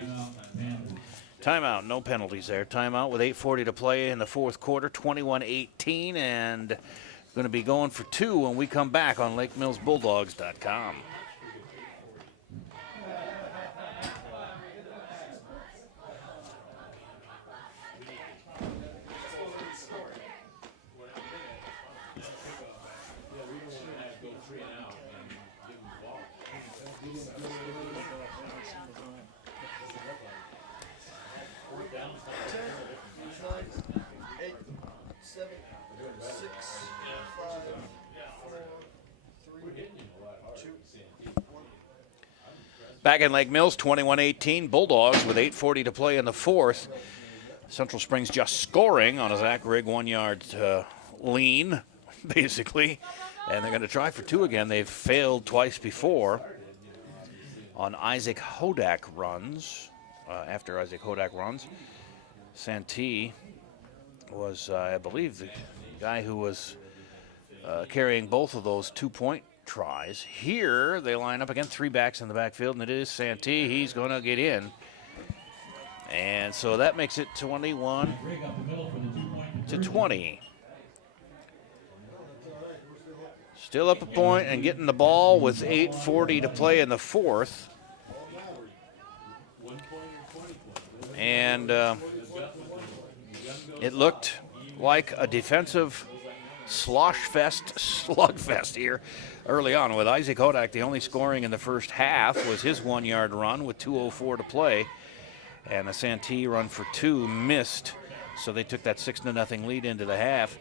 Timeout, no penalties there. Timeout with 8:40 to play in the fourth quarter, 21-18, and going to be going for 2 when we come back on LakeMillsBulldogs.com. Back in Lake Mills, 21-18, Bulldogs with 8:40 to play in the fourth. Central Springs just scoring on a Zach Rigg 1-yard lean, basically. And they're going to try for 2 again. They've failed twice before on Isaac Hodak runs. After Isaac Hodak runs, Santee was, I believe, the guy who was carrying both of those 2-point tries. Here they line up again, 3 backs in the backfield, and it is Santee. He's going to get in. And so that makes it 21-20. Still up a point and getting the ball with 8:40 to play in the fourth. And it looked like a defensive slugfest here early on with Isaac Hodak. The only scoring in the first half was his 1-yard run with 2:04 to play, and a Santee run for 2 missed, so they took that 6-0 lead into the half.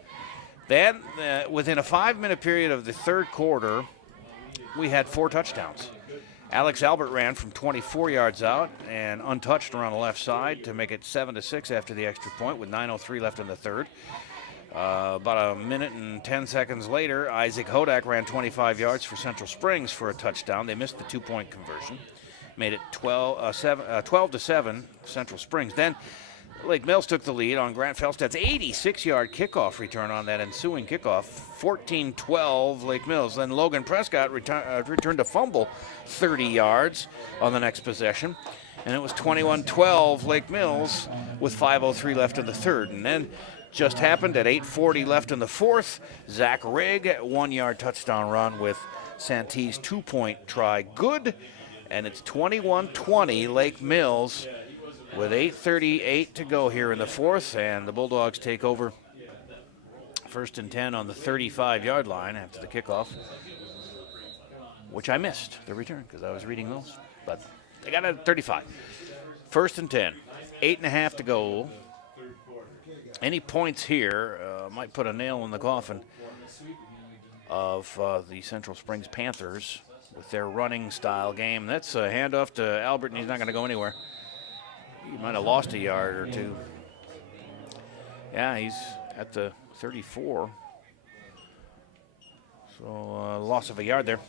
Then within a 5-minute period of the third quarter, we had 4 touchdowns. Alex Albert ran from 24 yards out and untouched around the left side to make it 7-6 after the extra point with 9:03 left in the third. About a minute and 10 seconds later, Isaac Hodak ran 25 yards for Central Springs for a touchdown. They missed the 2-point conversion. Made it 12-7 Central Springs. Then Lake Mills took the lead on Grant Felstad's 86-yard kickoff return on that ensuing kickoff. 14-12 Lake Mills. Then Logan Prescott returned a fumble 30 yards on the next possession. And it was 21-12 Lake Mills with 5:03 left in the third. And then just happened at 8:40 left in the fourth. Zach Rigg, 1-yard touchdown run with Santee's 2-point try good. And it's 21-20 Lake Mills with 8:38 to go here in the fourth. And the Bulldogs take over 1st and 10 on the 35-yard line after the kickoff, which I missed the return because I was reading those. But they got it at 35. 1st and 10. 8.5 to go. Any points here might put a nail in the coffin of the Central Springs Panthers with their running style game. That's a handoff to Albert, and he's not going to go anywhere. He might have lost a yard or 2. Yeah, he's at the 34. So loss of a yard there.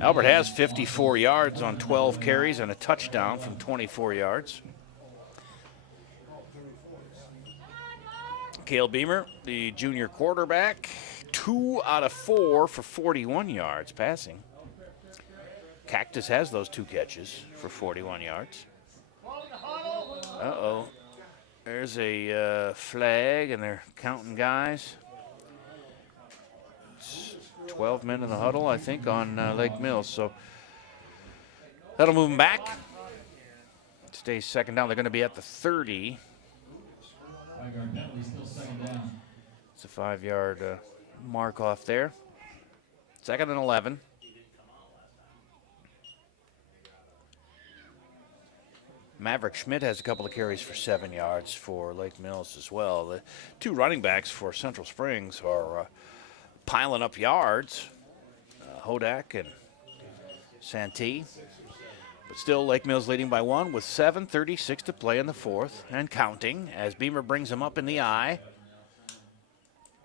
Albert has 54 yards on 12 carries and a touchdown from 24 yards. Cale Beamer, the junior quarterback, 2 out of 4 for 41 yards passing. Cactus has those 2 catches for 41 yards. Uh-oh. There's a flag, and they're counting guys. It's 12 men in the huddle, I think, on Lake Mills. So that'll move them back. Stays second down. They're going to be at the 30. 5-yard penalty, still second down. It's a 5-yard mark off there. Second and 11. Maverick Schmidt has a couple of carries for 7 yards for Lake Mills as well. The two running backs for Central Springs are piling up yards, Hodak and Santee. But still, Lake Mills leading by 1 with 7:36 to play in the fourth and counting as Beamer brings him up in the eye.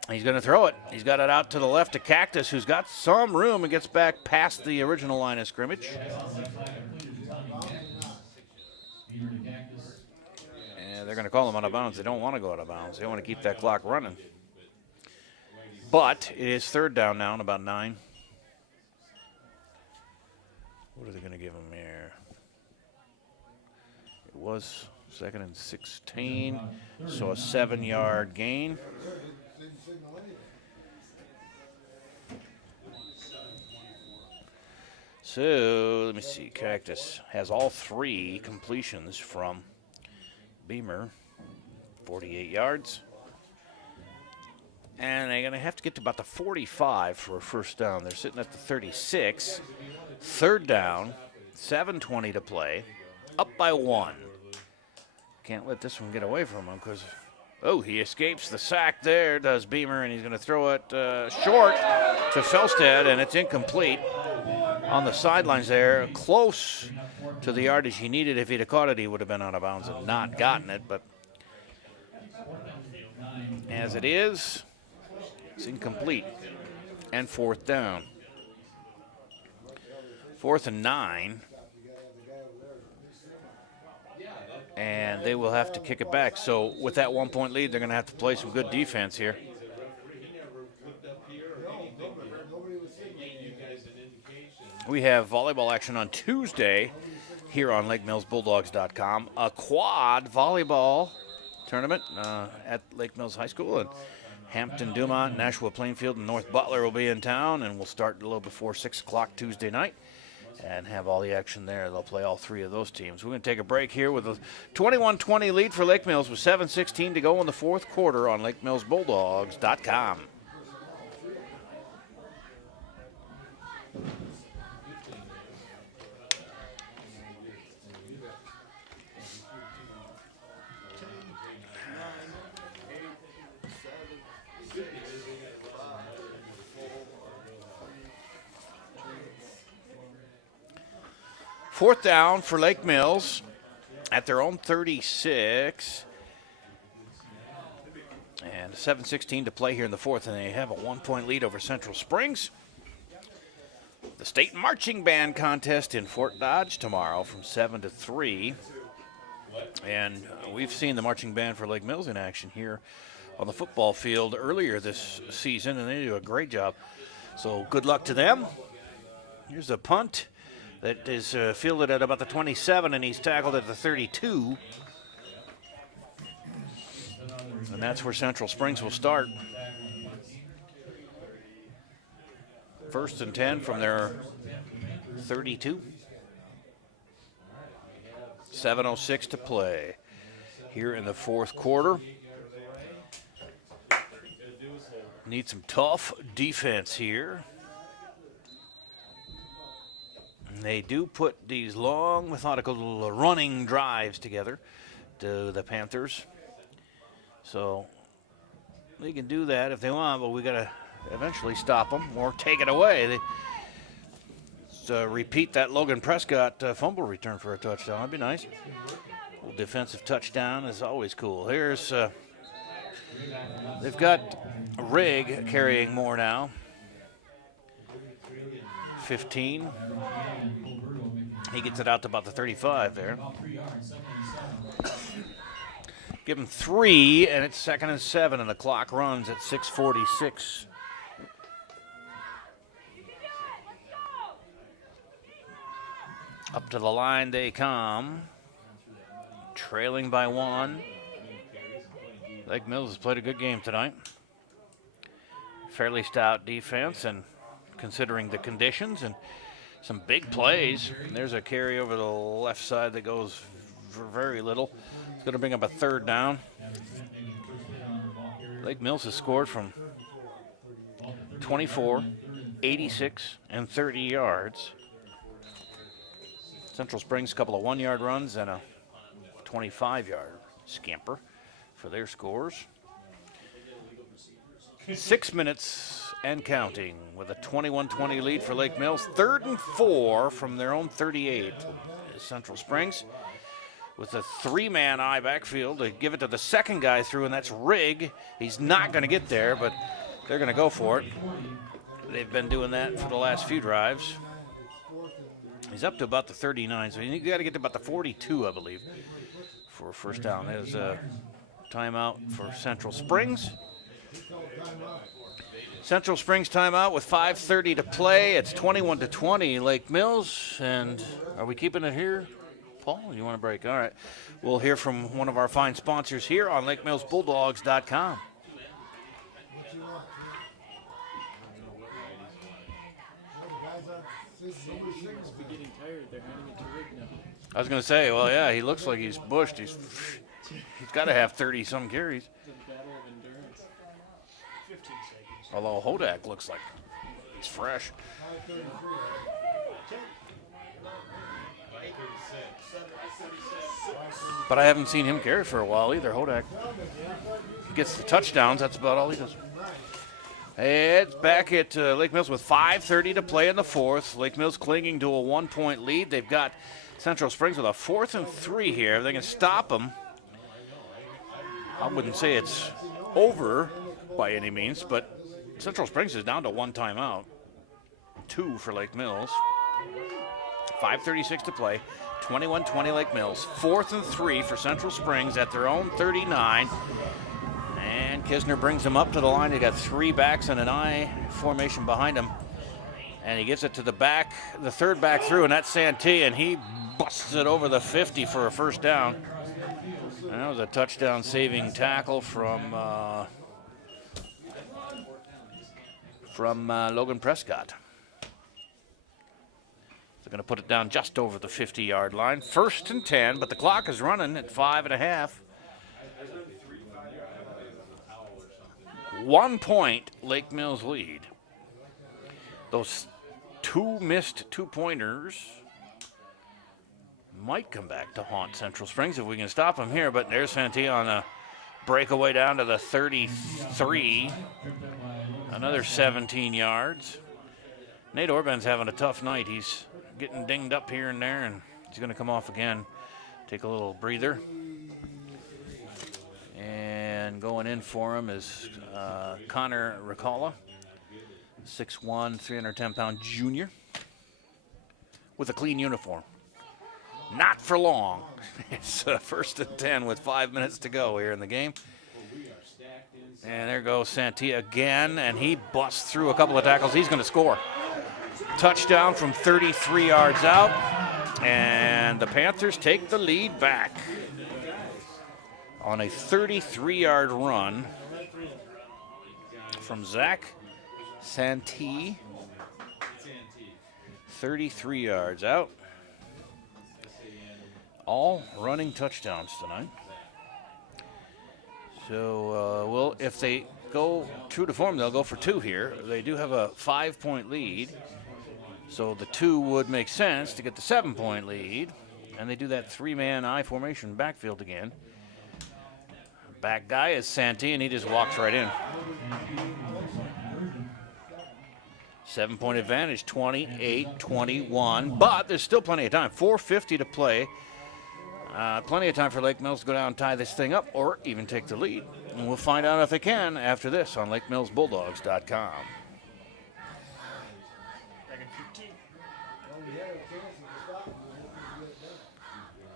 He's going to throw it. He's got it out to the left to Cactus, who's got some room and gets back past the original line of scrimmage. And they're going to call him out of bounds. They don't want to go out of bounds. They want to keep that clock running. But it is third down now and about 9. What are they going to give him here? It was second and 16, so a 7-yard gain. So let me see. Cactus has all 3 completions from Beamer, 48 yards. And they're going to have to get to about the 45 for a first down. They're sitting at the 36. Third down, 7:20 to play, up by 1. Can't let this one get away from him because, he escapes the sack there, does Beamer, and he's going to throw it short to Felstead, and it's incomplete. On the sidelines there, close to the yardage he needed. If he'd have caught it, he would have been out of bounds and not gotten it. But as it is, it's incomplete. And fourth down. 4th and 9. And they will have to kick it back. So with that 1-point lead, they're going to have to play some good defense here. We have volleyball action on Tuesday here on LakeMillsBulldogs.com. A quad volleyball tournament at Lake Mills High School. And Hampton, Dumont, Nashua, Plainfield, and North Butler will be in town. And we'll start a little before 6 o'clock Tuesday night and have all the action there. They'll play all 3 of those teams. We're going to take a break here with a 21-20 lead for Lake Mills with 7:16 to go in the fourth quarter on LakeMillsBulldogs.com. Fourth down for Lake Mills at their own 36. And 7:16 to play here in the fourth, and they have a 1-point lead over Central Springs. The state marching band contest in Fort Dodge tomorrow from 7 to 3. And we've seen the marching band for Lake Mills in action here on the football field earlier this season, and they do a great job. So good luck to them. Here's a punt that is fielded at about the 27, and he's tackled at the 32. And that's where Central Springs will start. 1st and 10 from their 32. 7:06 to play here in the fourth quarter. Need some tough defense here. And they do put these long, methodical running drives together to the Panthers. So they can do that if they want, but we got to eventually stop them or take it away. Repeat that Logan Prescott fumble return for a touchdown. That'd be nice. A little defensive touchdown is always cool. Here's they've got Rigg carrying more now. 15. He gets it out to about the 35 there. Give him 3, and it's 2nd and 7, and the clock runs at 6:46. Up to the line they come, trailing by 1. Lake Mills has played a good game tonight. Fairly stout defense, and considering the conditions, and some big plays. And there's a carry over the left side that goes for very little. It's going to bring up a third down. Lake Mills has scored from 24, 86, and 30 yards. Central Springs, a couple of 1-yard runs and a 25-yard scamper for their scores. 6 minutes and counting with a 21-20 lead for Lake Mills. 3rd and 4 from their own 38. Central Springs with a 3-man eye backfield. They give it to the second guy through, and that's Rigg. He's not going to get there, but they're going to go for it. They've been doing that for the last few drives. He's up to about the 39, so you got to get to about the 42, I believe, for a first down. There's a timeout for Central Springs. Central Springs timeout with 5:30 to play. It's 21-20 Lake Mills. And are we keeping it here? Paul, you want to break? All right. We'll hear from one of our fine sponsors here on LakeMillsBulldogs.com. I was going to say, well, yeah, he looks like he's bushed. He's got to have 30-some carries. Although Hodak looks like he's fresh. But I haven't seen him carry for a while either, Hodak. He gets the touchdowns, that's about all he does. It's back at Lake Mills with 5:30 to play in the fourth. Lake Mills clinging to a 1-point lead. They've got Central Springs with a 4th and 3 here. If they can stop them, I wouldn't say it's over by any means, but Central Springs is down to 1 timeout. 2 for Lake Mills. 5:36 to play. 21-20 Lake Mills. 4th and 3 for Central Springs at their own 39. And Kisner brings them up to the line. They got 3 backs and an I formation behind him. And he gets it to the back, the third back through, and that's Santee, and he busts it over the 50 for a first down. And that was a touchdown-saving tackle from Logan Prescott. They're going to put it down just over the 50-yard line. 1st and 10, but the clock is running at 5.5. 1 point, Lake Mills lead. Those 2 missed 2-pointers might come back to haunt Central Springs if we can stop them here, but there's Santee on a breakaway down to the 33. Another 17 yards. Nate Orban's having a tough night. He's getting dinged up here and there, and he's going to come off again. Take a little breather. And going in for him is Connor Riccola, 6'1", 310-pound junior with a clean uniform. Not for long. It's 1st and 10 with 5 minutes to go here in the game. And there goes Santee again, and he busts through a couple of tackles. He's going to score. Touchdown from 33 yards out, and the Panthers take the lead back on a 33-yard run from Zach Santee. 33 yards out. All running touchdowns tonight. So, well, if they go true to form, they'll go for 2 here. They do have a 5-point lead, so the 2 would make sense to get the 7-point lead. And they do that 3-man I formation backfield again. Back guy is Santee, and he just walks right in. 7-point advantage, 28-21, but there's still plenty of time. 4:50 to play. Plenty of time for Lake Mills to go down and tie this thing up or even take the lead. And we'll find out if they can after this on LakeMillsBulldogs.com.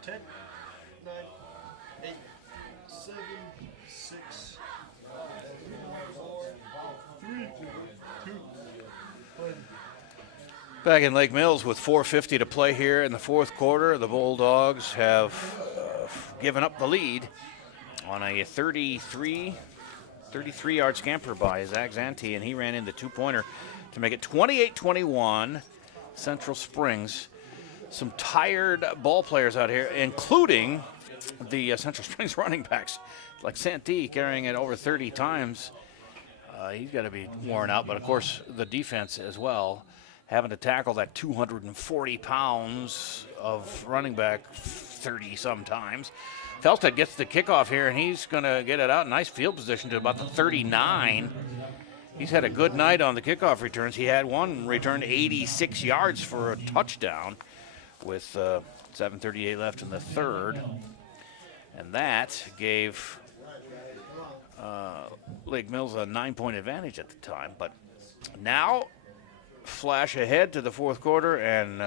10, 9, 8, 7, 6, 4, 3, 2, 1. Back in Lake Mills with 4:50 to play here in the fourth quarter. The Bulldogs have given up the lead on a 33-yard scamper by Zach Zanti, and he ran in the two-pointer to make it 28-21, Central Springs. Some tired ball players out here, including the Central Springs running backs, like Santee carrying it over 30 times. He's got to be worn out, but of course the defense as well, having to tackle that 240 pounds of running back 30 sometimes. Felstead gets the kickoff here, and he's going to get it out. Nice field position to about the 39. He's had a good night on the kickoff returns. He had one return 86 yards for a touchdown with 7:38 left in the third. And that gave Lake Mills a 9-point advantage at the time. But now, flash ahead to the fourth quarter, and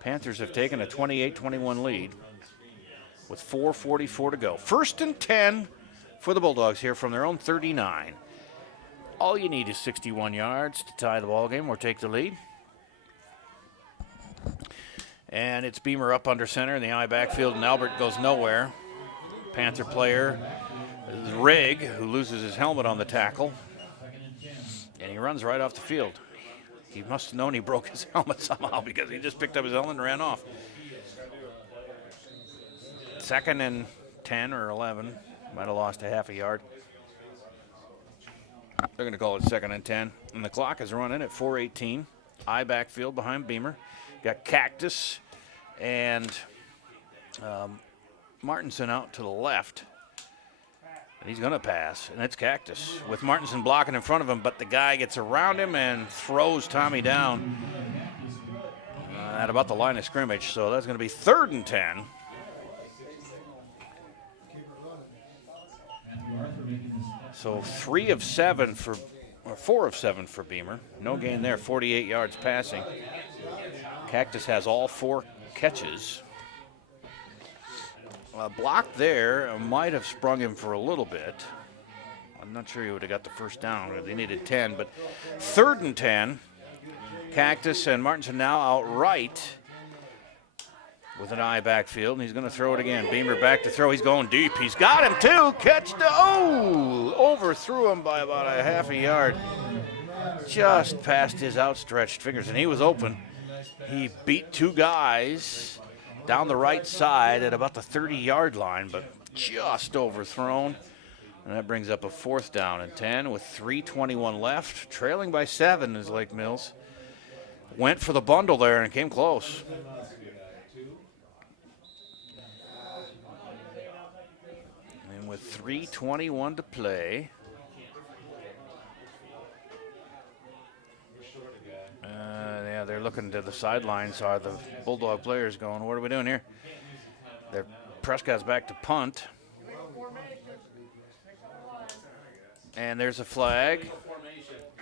Panthers have taken a 28-21 lead with 4:44 to go. 1st and 10 for the Bulldogs here from their own 39. All you need is 61 yards to tie the ball game or take the lead. And it's Beamer up under center in the I backfield, and Albert goes nowhere. Panther player is Rigg, who loses his helmet on the tackle, and he runs right off the field. He must have known he broke his helmet somehow, because he just picked up his helmet and ran off. 2nd and 10 or 11. Might have lost a half a yard. They're going to call it 2nd and 10. And the clock is running at 4:18. I backfield behind Beamer. Got Cactus and Martinson out to the left. And he's going to pass, and it's Cactus with Martinson blocking in front of him, but the guy gets around him and throws Tommy down at about the line of scrimmage. So that's going to be 3rd and 10. So 4 of 7 for Beamer. No gain there, 48 yards passing. Cactus has all 4 catches. Block there might have sprung him for a little bit. I'm not sure he would have got the first down. They needed 10, but 3rd and 10. Cactus and Martinson now out right with an I backfield, and he's going to throw it again. Beamer back to throw. He's going deep. He's got him too. Overthrew him by about a half a yard. Just past his outstretched fingers, and he was open. He beat 2 guys down the right side at about the 30-yard line, but just overthrown. And that brings up a 4th down and 10 with 3:21 left. Trailing by 7 is Lake Mills. Went for the bundle there and came close. And with 3:21 to play, they're looking to the sidelines. Are the Bulldog players going, what are we doing here? Prescott's back to punt. And there's a flag.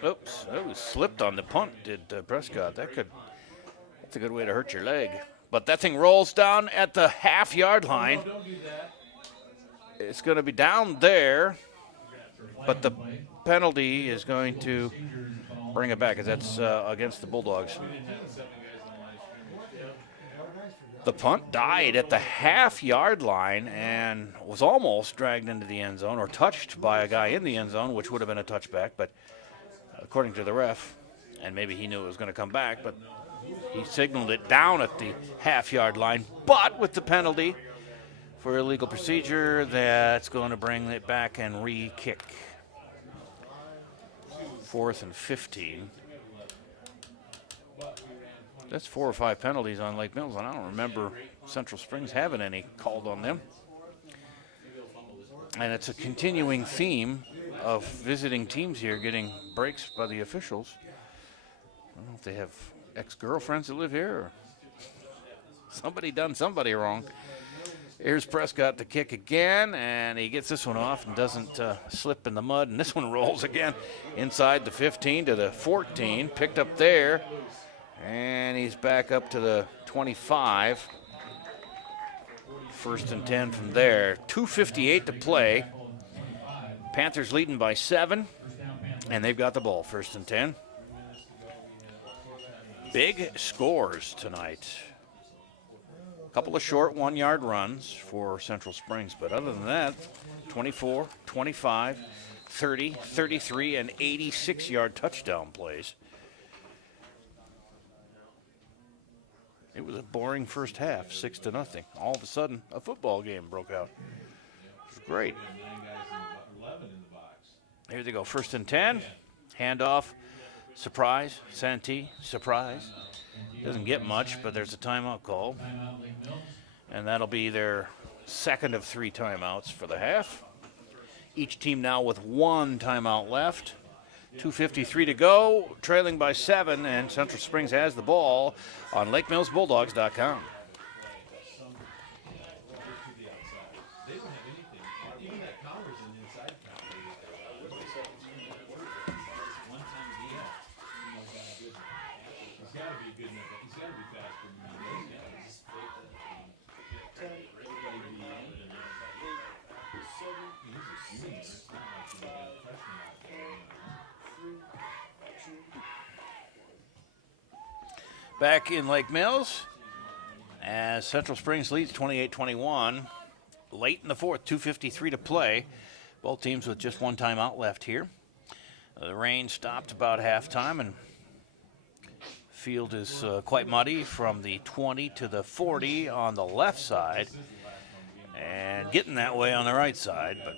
Oops, that was slipped on the punt, did Prescott. That's a good way to hurt your leg. But that thing rolls down at the half-yard line. It's going to be down there, but the penalty is going to bring it back, as that's against the Bulldogs. The punt died at the half-yard line and was almost dragged into the end zone or touched by a guy in the end zone, which would have been a touchback. But according to the ref, and maybe he knew it was going to come back, but he signaled it down at the half-yard line. But with the penalty for illegal procedure, that's going to bring it back and re-kick. 4th and 15. That's 4 or 5 penalties on Lake Mills, and I don't remember Central Springs having any called on them. And it's a continuing theme of visiting teams here getting breaks by the officials. I don't know if they have ex-girlfriends that live here or somebody done somebody wrong. Here's Prescott to kick again, and he gets this one off and doesn't slip in the mud. And this one rolls again inside the 15 to the 14, picked up there, and he's back up to the 25. 1st and 10 from there. 2:58 to play. Panthers leading by 7, and they've got the ball. 1st and 10. Big scores tonight. couple of short 1-yard runs for Central Springs, but other than that, 24, 25, 30, 33, and 86-yard touchdown plays. It was a boring first half, 6-0. All of a sudden, a football game broke out. It was great. Here they go, 1st and 10. Handoff, surprise, Santee, surprise. Doesn't get much, but there's a timeout called. And that'll be their second of 3 timeouts for the half. Each team now with 1 timeout left. 2:53 to go, trailing by 7, and Central Springs has the ball on LakeMillsBulldogs.com. Back in Lake Mills, as Central Springs leads 28-21. Late in the fourth, 2:53 to play. Both teams with just 1 timeout left here. The rain stopped about halftime, and field is quite muddy from the 20 to the 40 on the left side, and getting that way on the right side. But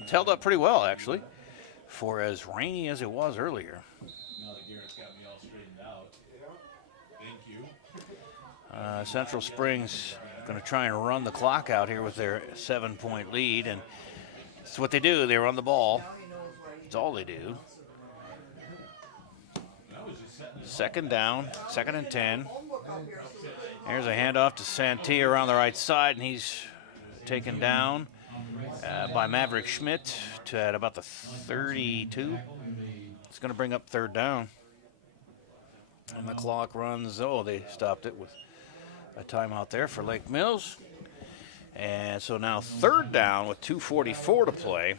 it's held up pretty well, actually, for as rainy as it was earlier. Central Springs going to try and run the clock out here with their 7-point lead, and that's what they do. They run the ball. That's all they do. 2nd down, 2nd and 10. There's a handoff to Santee around the right side, and he's taken down by Maverick Schmidt at about the 32. It's going to bring up 3rd down. And the clock runs. Oh, they stopped it with a timeout there for Lake Mills. And so now 3rd down with 2:44 to play.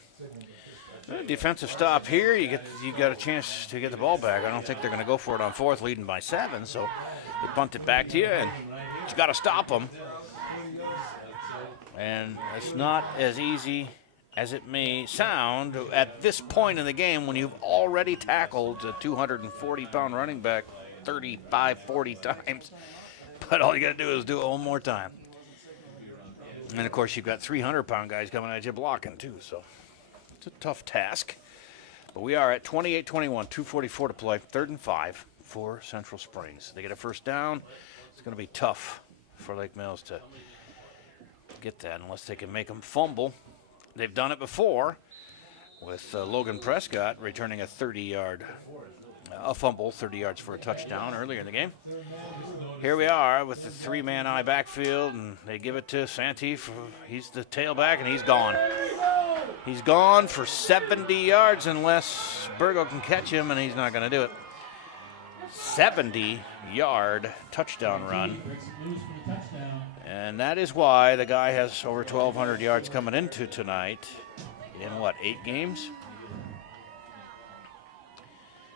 A defensive stop here. You got a chance to get the ball back. I don't think they're going to go for it on 4th, leading by 7. So they punt it back to you, and you got to stop them. And it's not as easy as it may sound at this point in the game when you've already tackled a 240-pound running back 35, 40 times. But all you got to do is do it one more time. And, of course, you've got 300-pound guys coming at you blocking, too. So it's a tough task. But we are at 28-21, 2:44 to play, 3rd and 5 for Central Springs. They get a 1st down. It's going to be tough for Lake Mills to get that unless they can make them fumble. They've done it before with Logan Prescott returning a 30-yard a fumble, 30 yards for a touchdown earlier in the game. Here we are with the 3-man eye backfield, and they give it to Santee. He's the tailback, and he's gone. He's gone for 70 yards unless Burgo can catch him, and he's not going to do it. 70-yard touchdown run. And that is why the guy has over 1,200 yards coming into tonight in, 8 games?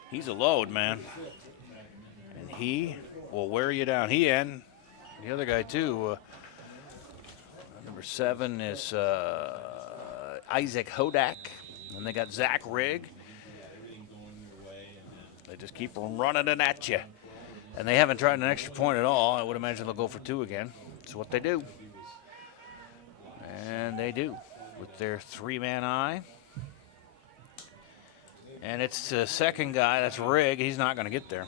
He's a load, man. And he will wear you down. He and the other guy, too. Number 7 is Isaac Hodak. And they got Zach Rigg. They just keep running it at you. And they haven't tried an extra point at all. I would imagine they'll go for 2 again. That's what they do. And they do with their 3-man eye. And it's the second guy, that's Rigg. He's not going to get there.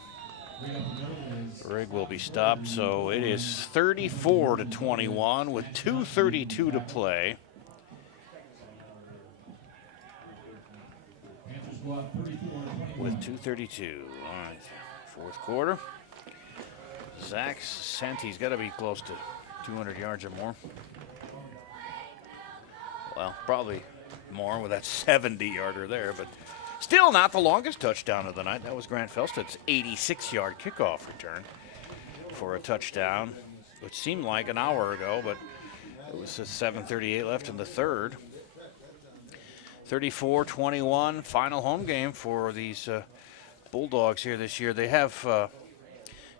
Rigg will be stopped, so it is 34-21 with 2:32 to play. With 2:32. All right, 4th quarter. Zach Santee's got to be close to 200 yards or more. Well, probably more with that 70-yarder there, but still not the longest touchdown of the night. That was Grant Felstad's 86-yard kickoff return for a touchdown, which seemed like an hour ago, but it was 7:38 left in the 3rd. 34-21, final home game for these Bulldogs here this year. They have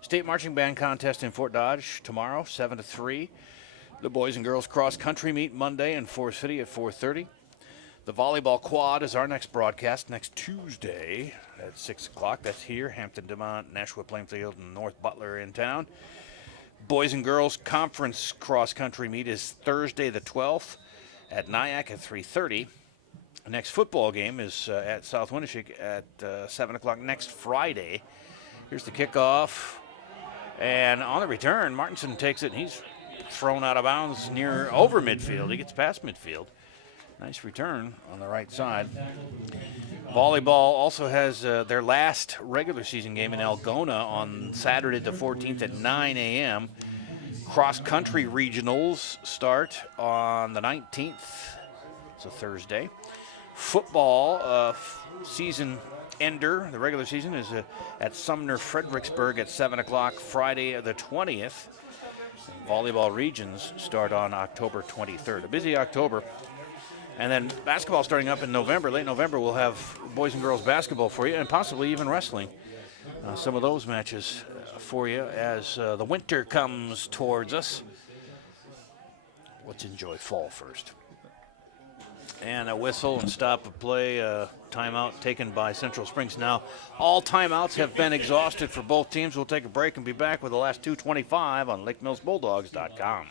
State Marching Band contest in Fort Dodge tomorrow, 7 to 3. The boys and girls cross country meet Monday in Forest City at 4:30. The volleyball quad is our next broadcast next Tuesday at 6 o'clock. That's here, Hampton, Demont, Nashua, Plainfield, and North Butler in town. Boys and girls conference cross country meet is Thursday the 12th at Nyack at 3:30. The next football game is at South Winneshiek at 7 o'clock next Friday. Here's the kickoff. And on the return, Martinson takes it, and he's thrown out of bounds over midfield. He gets past midfield. Nice return on the right side. Volleyball also has their last regular season game in Algona on Saturday the 14th at 9 a.m. Cross-country regionals start on the 19th. It's a Thursday. Football season ender, the regular season, is at Sumner Fredericksburg at 7 o'clock Friday the 20th. Volleyball regions start on October 23rd. A busy October. And then basketball starting up in November. Late November, we'll have boys and girls basketball for you, and possibly even wrestling. Some of those matches for you as the winter comes towards us. Let's enjoy fall first. And a whistle and stop of play, timeout taken by Central Springs. Now, all timeouts have been exhausted for both teams. We'll take a break and be back with the last 2:25 on LakeMillsBulldogs.com.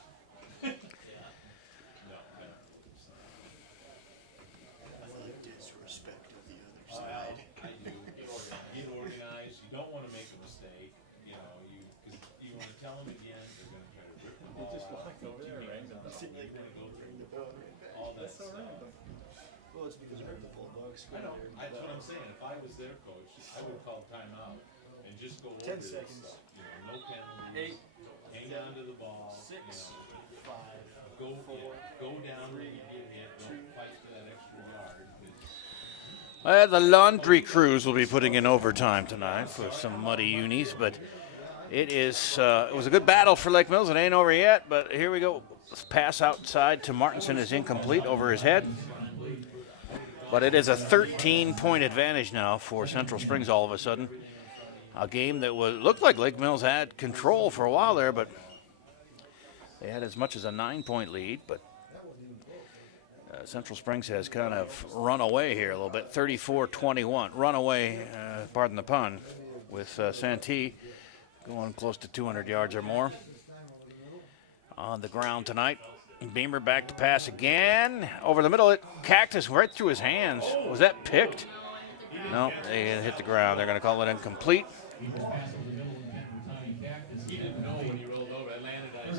Well, it's because we're in the Bulldogs. I know. That's what I'm saying. If I was their coach, I would call timeout and just go over 10 this seconds. stuff. No penalties. 8, Hang on to the ball. 6, 5, Go 4, down when you get hit. Don't fight for that extra yard. The laundry crews will be putting in overtime tonight for some muddy unis, but it was a good battle for Lake Mills. It ain't over yet, but here we go. This pass outside to Martinson is incomplete over his head. But it is a 13-point advantage now for Central Springs all of a sudden. A game that looked like Lake Mills had control for a while there, but they had as much as a 9-point lead. But Central Springs has kind of run away here a little bit, 34-21. Run away, pardon the pun, with Santee going close to 200 yards or more. On the ground tonight. Beamer back to pass again. Over the middle, Cactus right through his hands. Was that picked? No, they hit the ground. They're going to call it incomplete.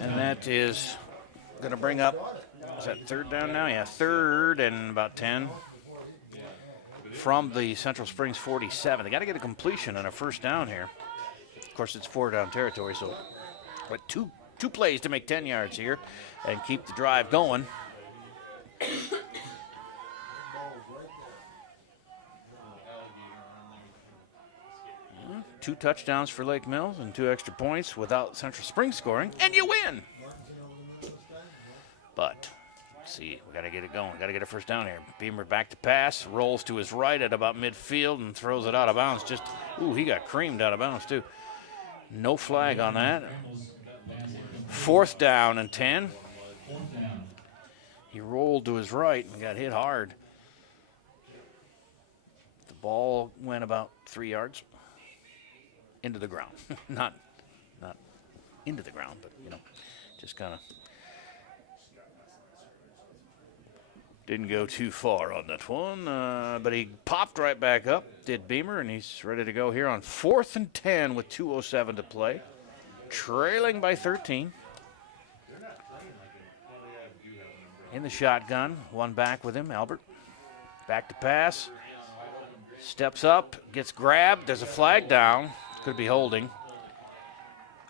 And that is going to bring up, is that third down now? Yeah, third and about 10 from the Central Springs 47. They got to get a completion and a first down here. Of course, it's 4-down territory, so but two plays to make 10 yards here and keep the drive going. 2 touchdowns for Lake Mills and 2 extra points without Central Springs scoring, and you win. But, let's see, we got to get it going. Got to get a first down here. Beamer back to pass, rolls to his right at about midfield and throws it out of bounds. He got creamed out of bounds too. No flag on that. 4th down and 10. He rolled to his right and got hit hard. The ball went about 3 yards into the ground. not into the ground, but, just kind of didn't go too far on that one. But he popped right back up, did Beamer, and he's ready to go here on 4th and 10 with 2:07 to play. Trailing by 13. In the shotgun, one back with him, Albert. Back to pass. Steps up, gets grabbed. There's a flag down. Could be holding.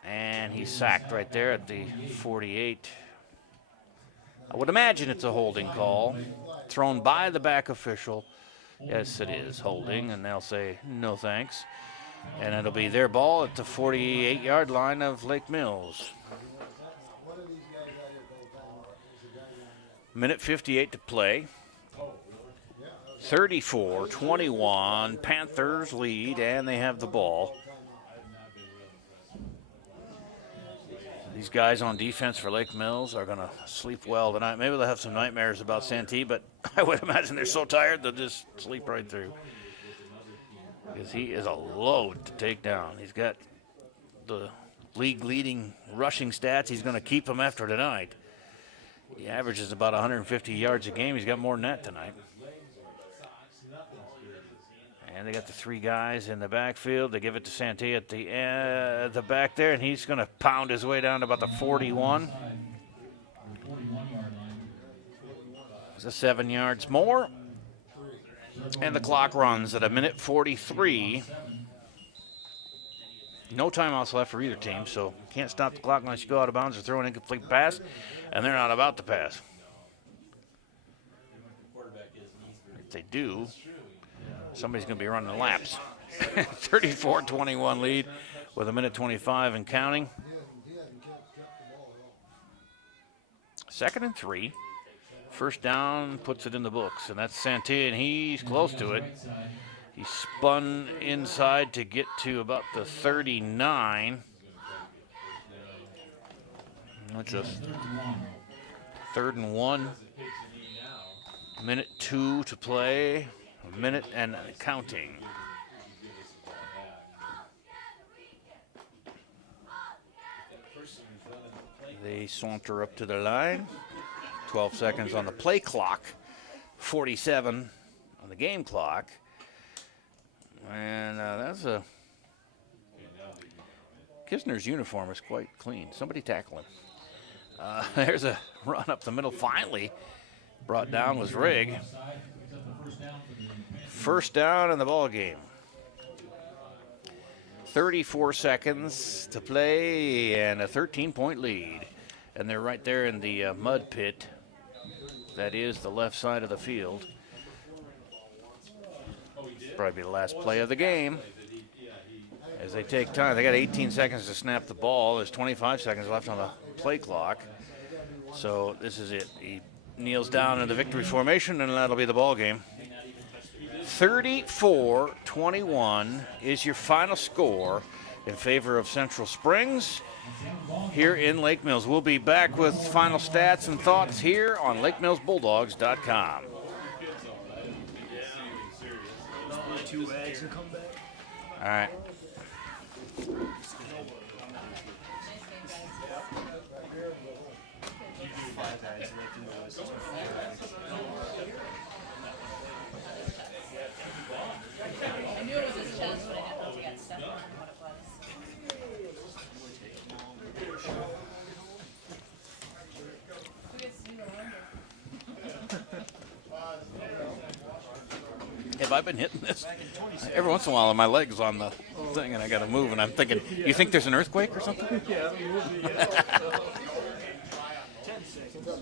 And he's sacked right there at the 48. I would imagine it's a holding call. Thrown by the back official. Yes, it is holding, and they'll say no thanks. And it'll be their ball at the 48-yard line of Lake Mills. Minute 58 to play. 34-21. Panthers lead, and they have the ball. These guys on defense for Lake Mills are going to sleep well tonight. Maybe they'll have some nightmares about Santee, but I would imagine they're so tired they'll just sleep right through. Because he is a load to take down. He's got the league-leading rushing stats. He's going to keep them after tonight. He averages about 150 yards a game. He's got more than that tonight. And they got the three guys in the backfield. They give it to Santee at the back there, and he's going to pound his way down to about the 41. It's a 7 yards more. And the clock runs at 1:43. No timeouts left for either team, so can't stop the clock unless you go out of bounds or throw an incomplete pass, and they're not about to pass. If they do, somebody's going to be running laps. 34-21 lead with 1:25 and counting. 2nd and 3. First down puts it in the books, and that's Santee, and he's close to it. He spun inside to get to about the 39. Not just 3rd and 1. 1:02 to play. A minute and counting. They saunter up to the line. 12 seconds on the play clock. 47 on the game clock. And that's a... Kisner's uniform is quite clean. Somebody tackle him. There's a run up the middle. Finally brought down was Rigg. First down in the ball game. 34 seconds to play and a 13-point lead. And they're right there in the mud pit. That is the left side of the field. Probably be the last play of the game. As they take time, they got 18 seconds to snap the ball. There's 25 seconds left on the play clock. So this is it. He kneels down in the victory formation, and that'll be the ball game. 34-21 is your final score in favor of Central Springs here in Lake Mills. We'll be back with final stats and thoughts here on LakeMillsBulldogs.com. 2 eggs and come back. All right. I knew it was his chest, but I didn't know if he got stuff on what it was. Who gets to do the laundry? Have I been hitting this? Every once in a while, my leg's on the thing, and I got to move, and I'm thinking, you think there's an earthquake or something? Yeah, I mean, we'll be 10 seconds. We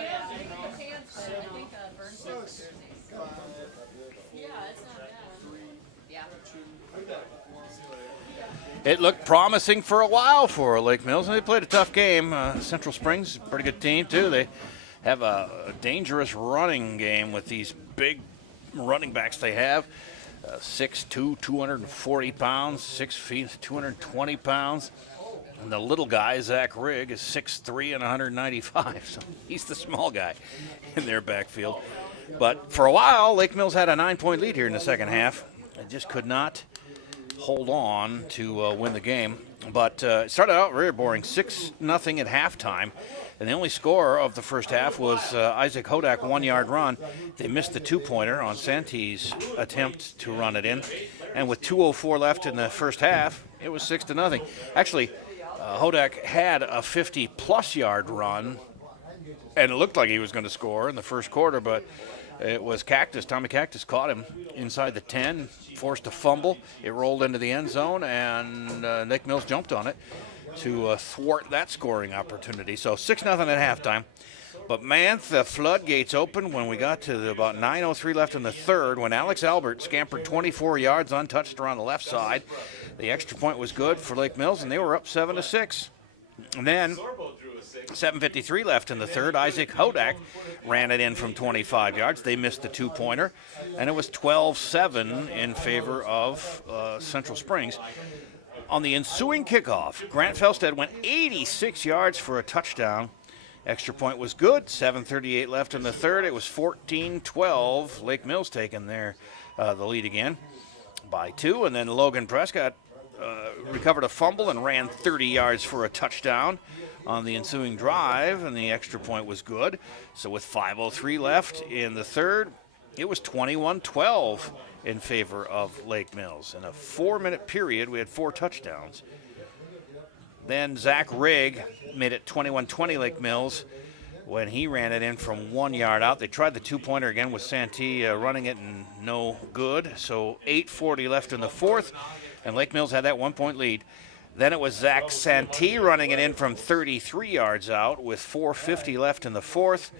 have pants that I think Burns has jerseys. Yeah, it's not bad. Yeah. It looked promising for a while for Lake Mills, and they played a tough game. Central Springs, pretty good team, too. They have a dangerous running game with these big running backs they have. 6'2", 240 pounds, 6 feet, 220 pounds. And the little guy, Zach Rigg, is 6'3" and 195. So he's the small guy in their backfield. But for a while, Lake Mills had a 9-point lead here in the second half. They just could not hold on to win the game. But it started out very boring, 6-0 at halftime. And the only score of the first half was Isaac Hodak 1-yard run. They missed the 2-pointer on Santee's attempt to run it in. And with 2:04 left in the first half, it was 6-0. Actually, Hodak had a 50-plus yard run, and it looked like he was going to score in the first quarter, but it was Cactus. Tommy Cactus caught him inside the 10, forced a fumble. It rolled into the end zone, and Nick Mills jumped on it to thwart that scoring opportunity. So 6-0 at halftime. But, man, the floodgates opened when we got to about 9:03 left in the third when Alex Albert scampered 24 yards untouched around the left side. The extra point was good for Lake Mills, and they were up 7-6. And then 7:53 left in the third. Isaac Hodak ran it in from 25 yards. They missed the 2-pointer, and it was 12-7 in favor of Central Springs. On the ensuing kickoff, Grant Felstead went 86 yards for a touchdown. Extra point was good. 7:38 left in the third. It was 14-12. Lake Mills taking the lead again by 2. And then Logan Prescott recovered a fumble and ran 30 yards for a touchdown on the ensuing drive, and the extra point was good. So with 5:03 left in the third, it was 21-12 in favor of Lake Mills. In a 4-minute period, we had 4 touchdowns. Then Zach Rigg made it 21-20 Lake Mills when he ran it in from 1 yard out. They tried the 2-pointer again with Santee running it and no good. So 8:40 left in the fourth, and Lake Mills had that 1-point lead. Then it was Zach Santee running it in from 33 yards out with 4:50 left in the fourth.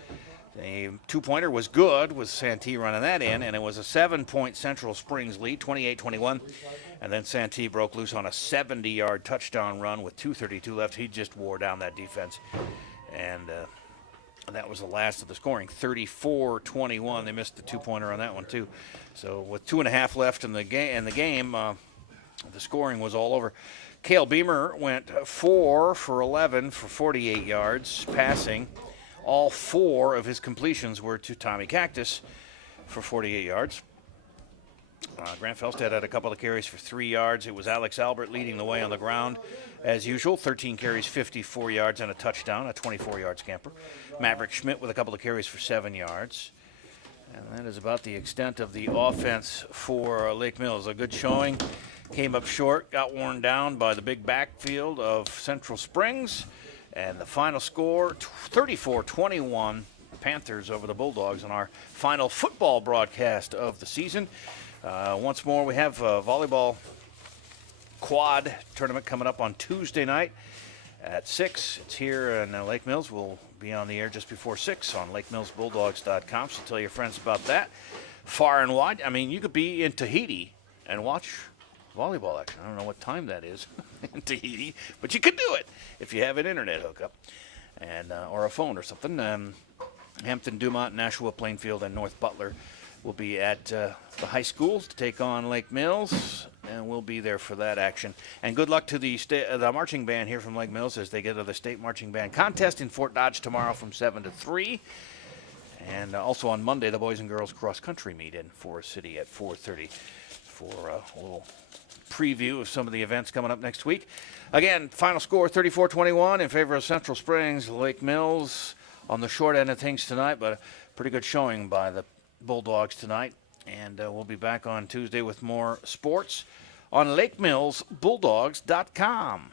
The 2-pointer was good with Santee running that in, and it was a 7-point Central Springs lead, 28-21. And then Santee broke loose on a 70-yard touchdown run with 2:32 left. He just wore down that defense. And that was the last of the scoring, 34-21. They missed the 2-pointer on that one, too. So with 2.5 left in the game, the scoring was all over. Cale Beamer went 4 for 11 for 48 yards passing. All 4 of his completions were to Tommy Cactus for 48 yards. Grant Felstead had a couple of carries for 3 yards. It was Alex Albert leading the way on the ground as usual. 13 carries, 54 yards, and a touchdown, a 24-yard scamper. Maverick Schmidt with a couple of carries for 7 yards. And that is about the extent of the offense for Lake Mills. A good showing. Came up short, got worn down by the big backfield of Central Springs. And the final score, 34-21, Panthers over the Bulldogs on our final football broadcast of the season. Once more, we have a volleyball quad tournament coming up on Tuesday night at 6. It's here in Lake Mills. We'll be on the air just before 6 on lakemillsbulldogs.com, so tell your friends about that. Far and wide. I mean, you could be in Tahiti and watch volleyball action. I don't know what time that is in Tahiti, but you could do it if you have an internet hookup and or a phone or something. Hampton, Dumont, Nashua, Plainfield, and North Butler will be at the high schools to take on Lake Mills, and we'll be there for that action. And good luck to the marching band here from Lake Mills as they get to the state marching band contest in Fort Dodge tomorrow from 7 to 3. And also on Monday, the boys and girls cross country meet in Forest City at 4:30 for a little preview of some of the events coming up next week. Again, final score 34-21 in favor of Central Springs. Lake Mills on the short end of things tonight, but a pretty good showing by the Bulldogs tonight. And we'll be back on Tuesday with more sports on lakemillsbulldogs.com.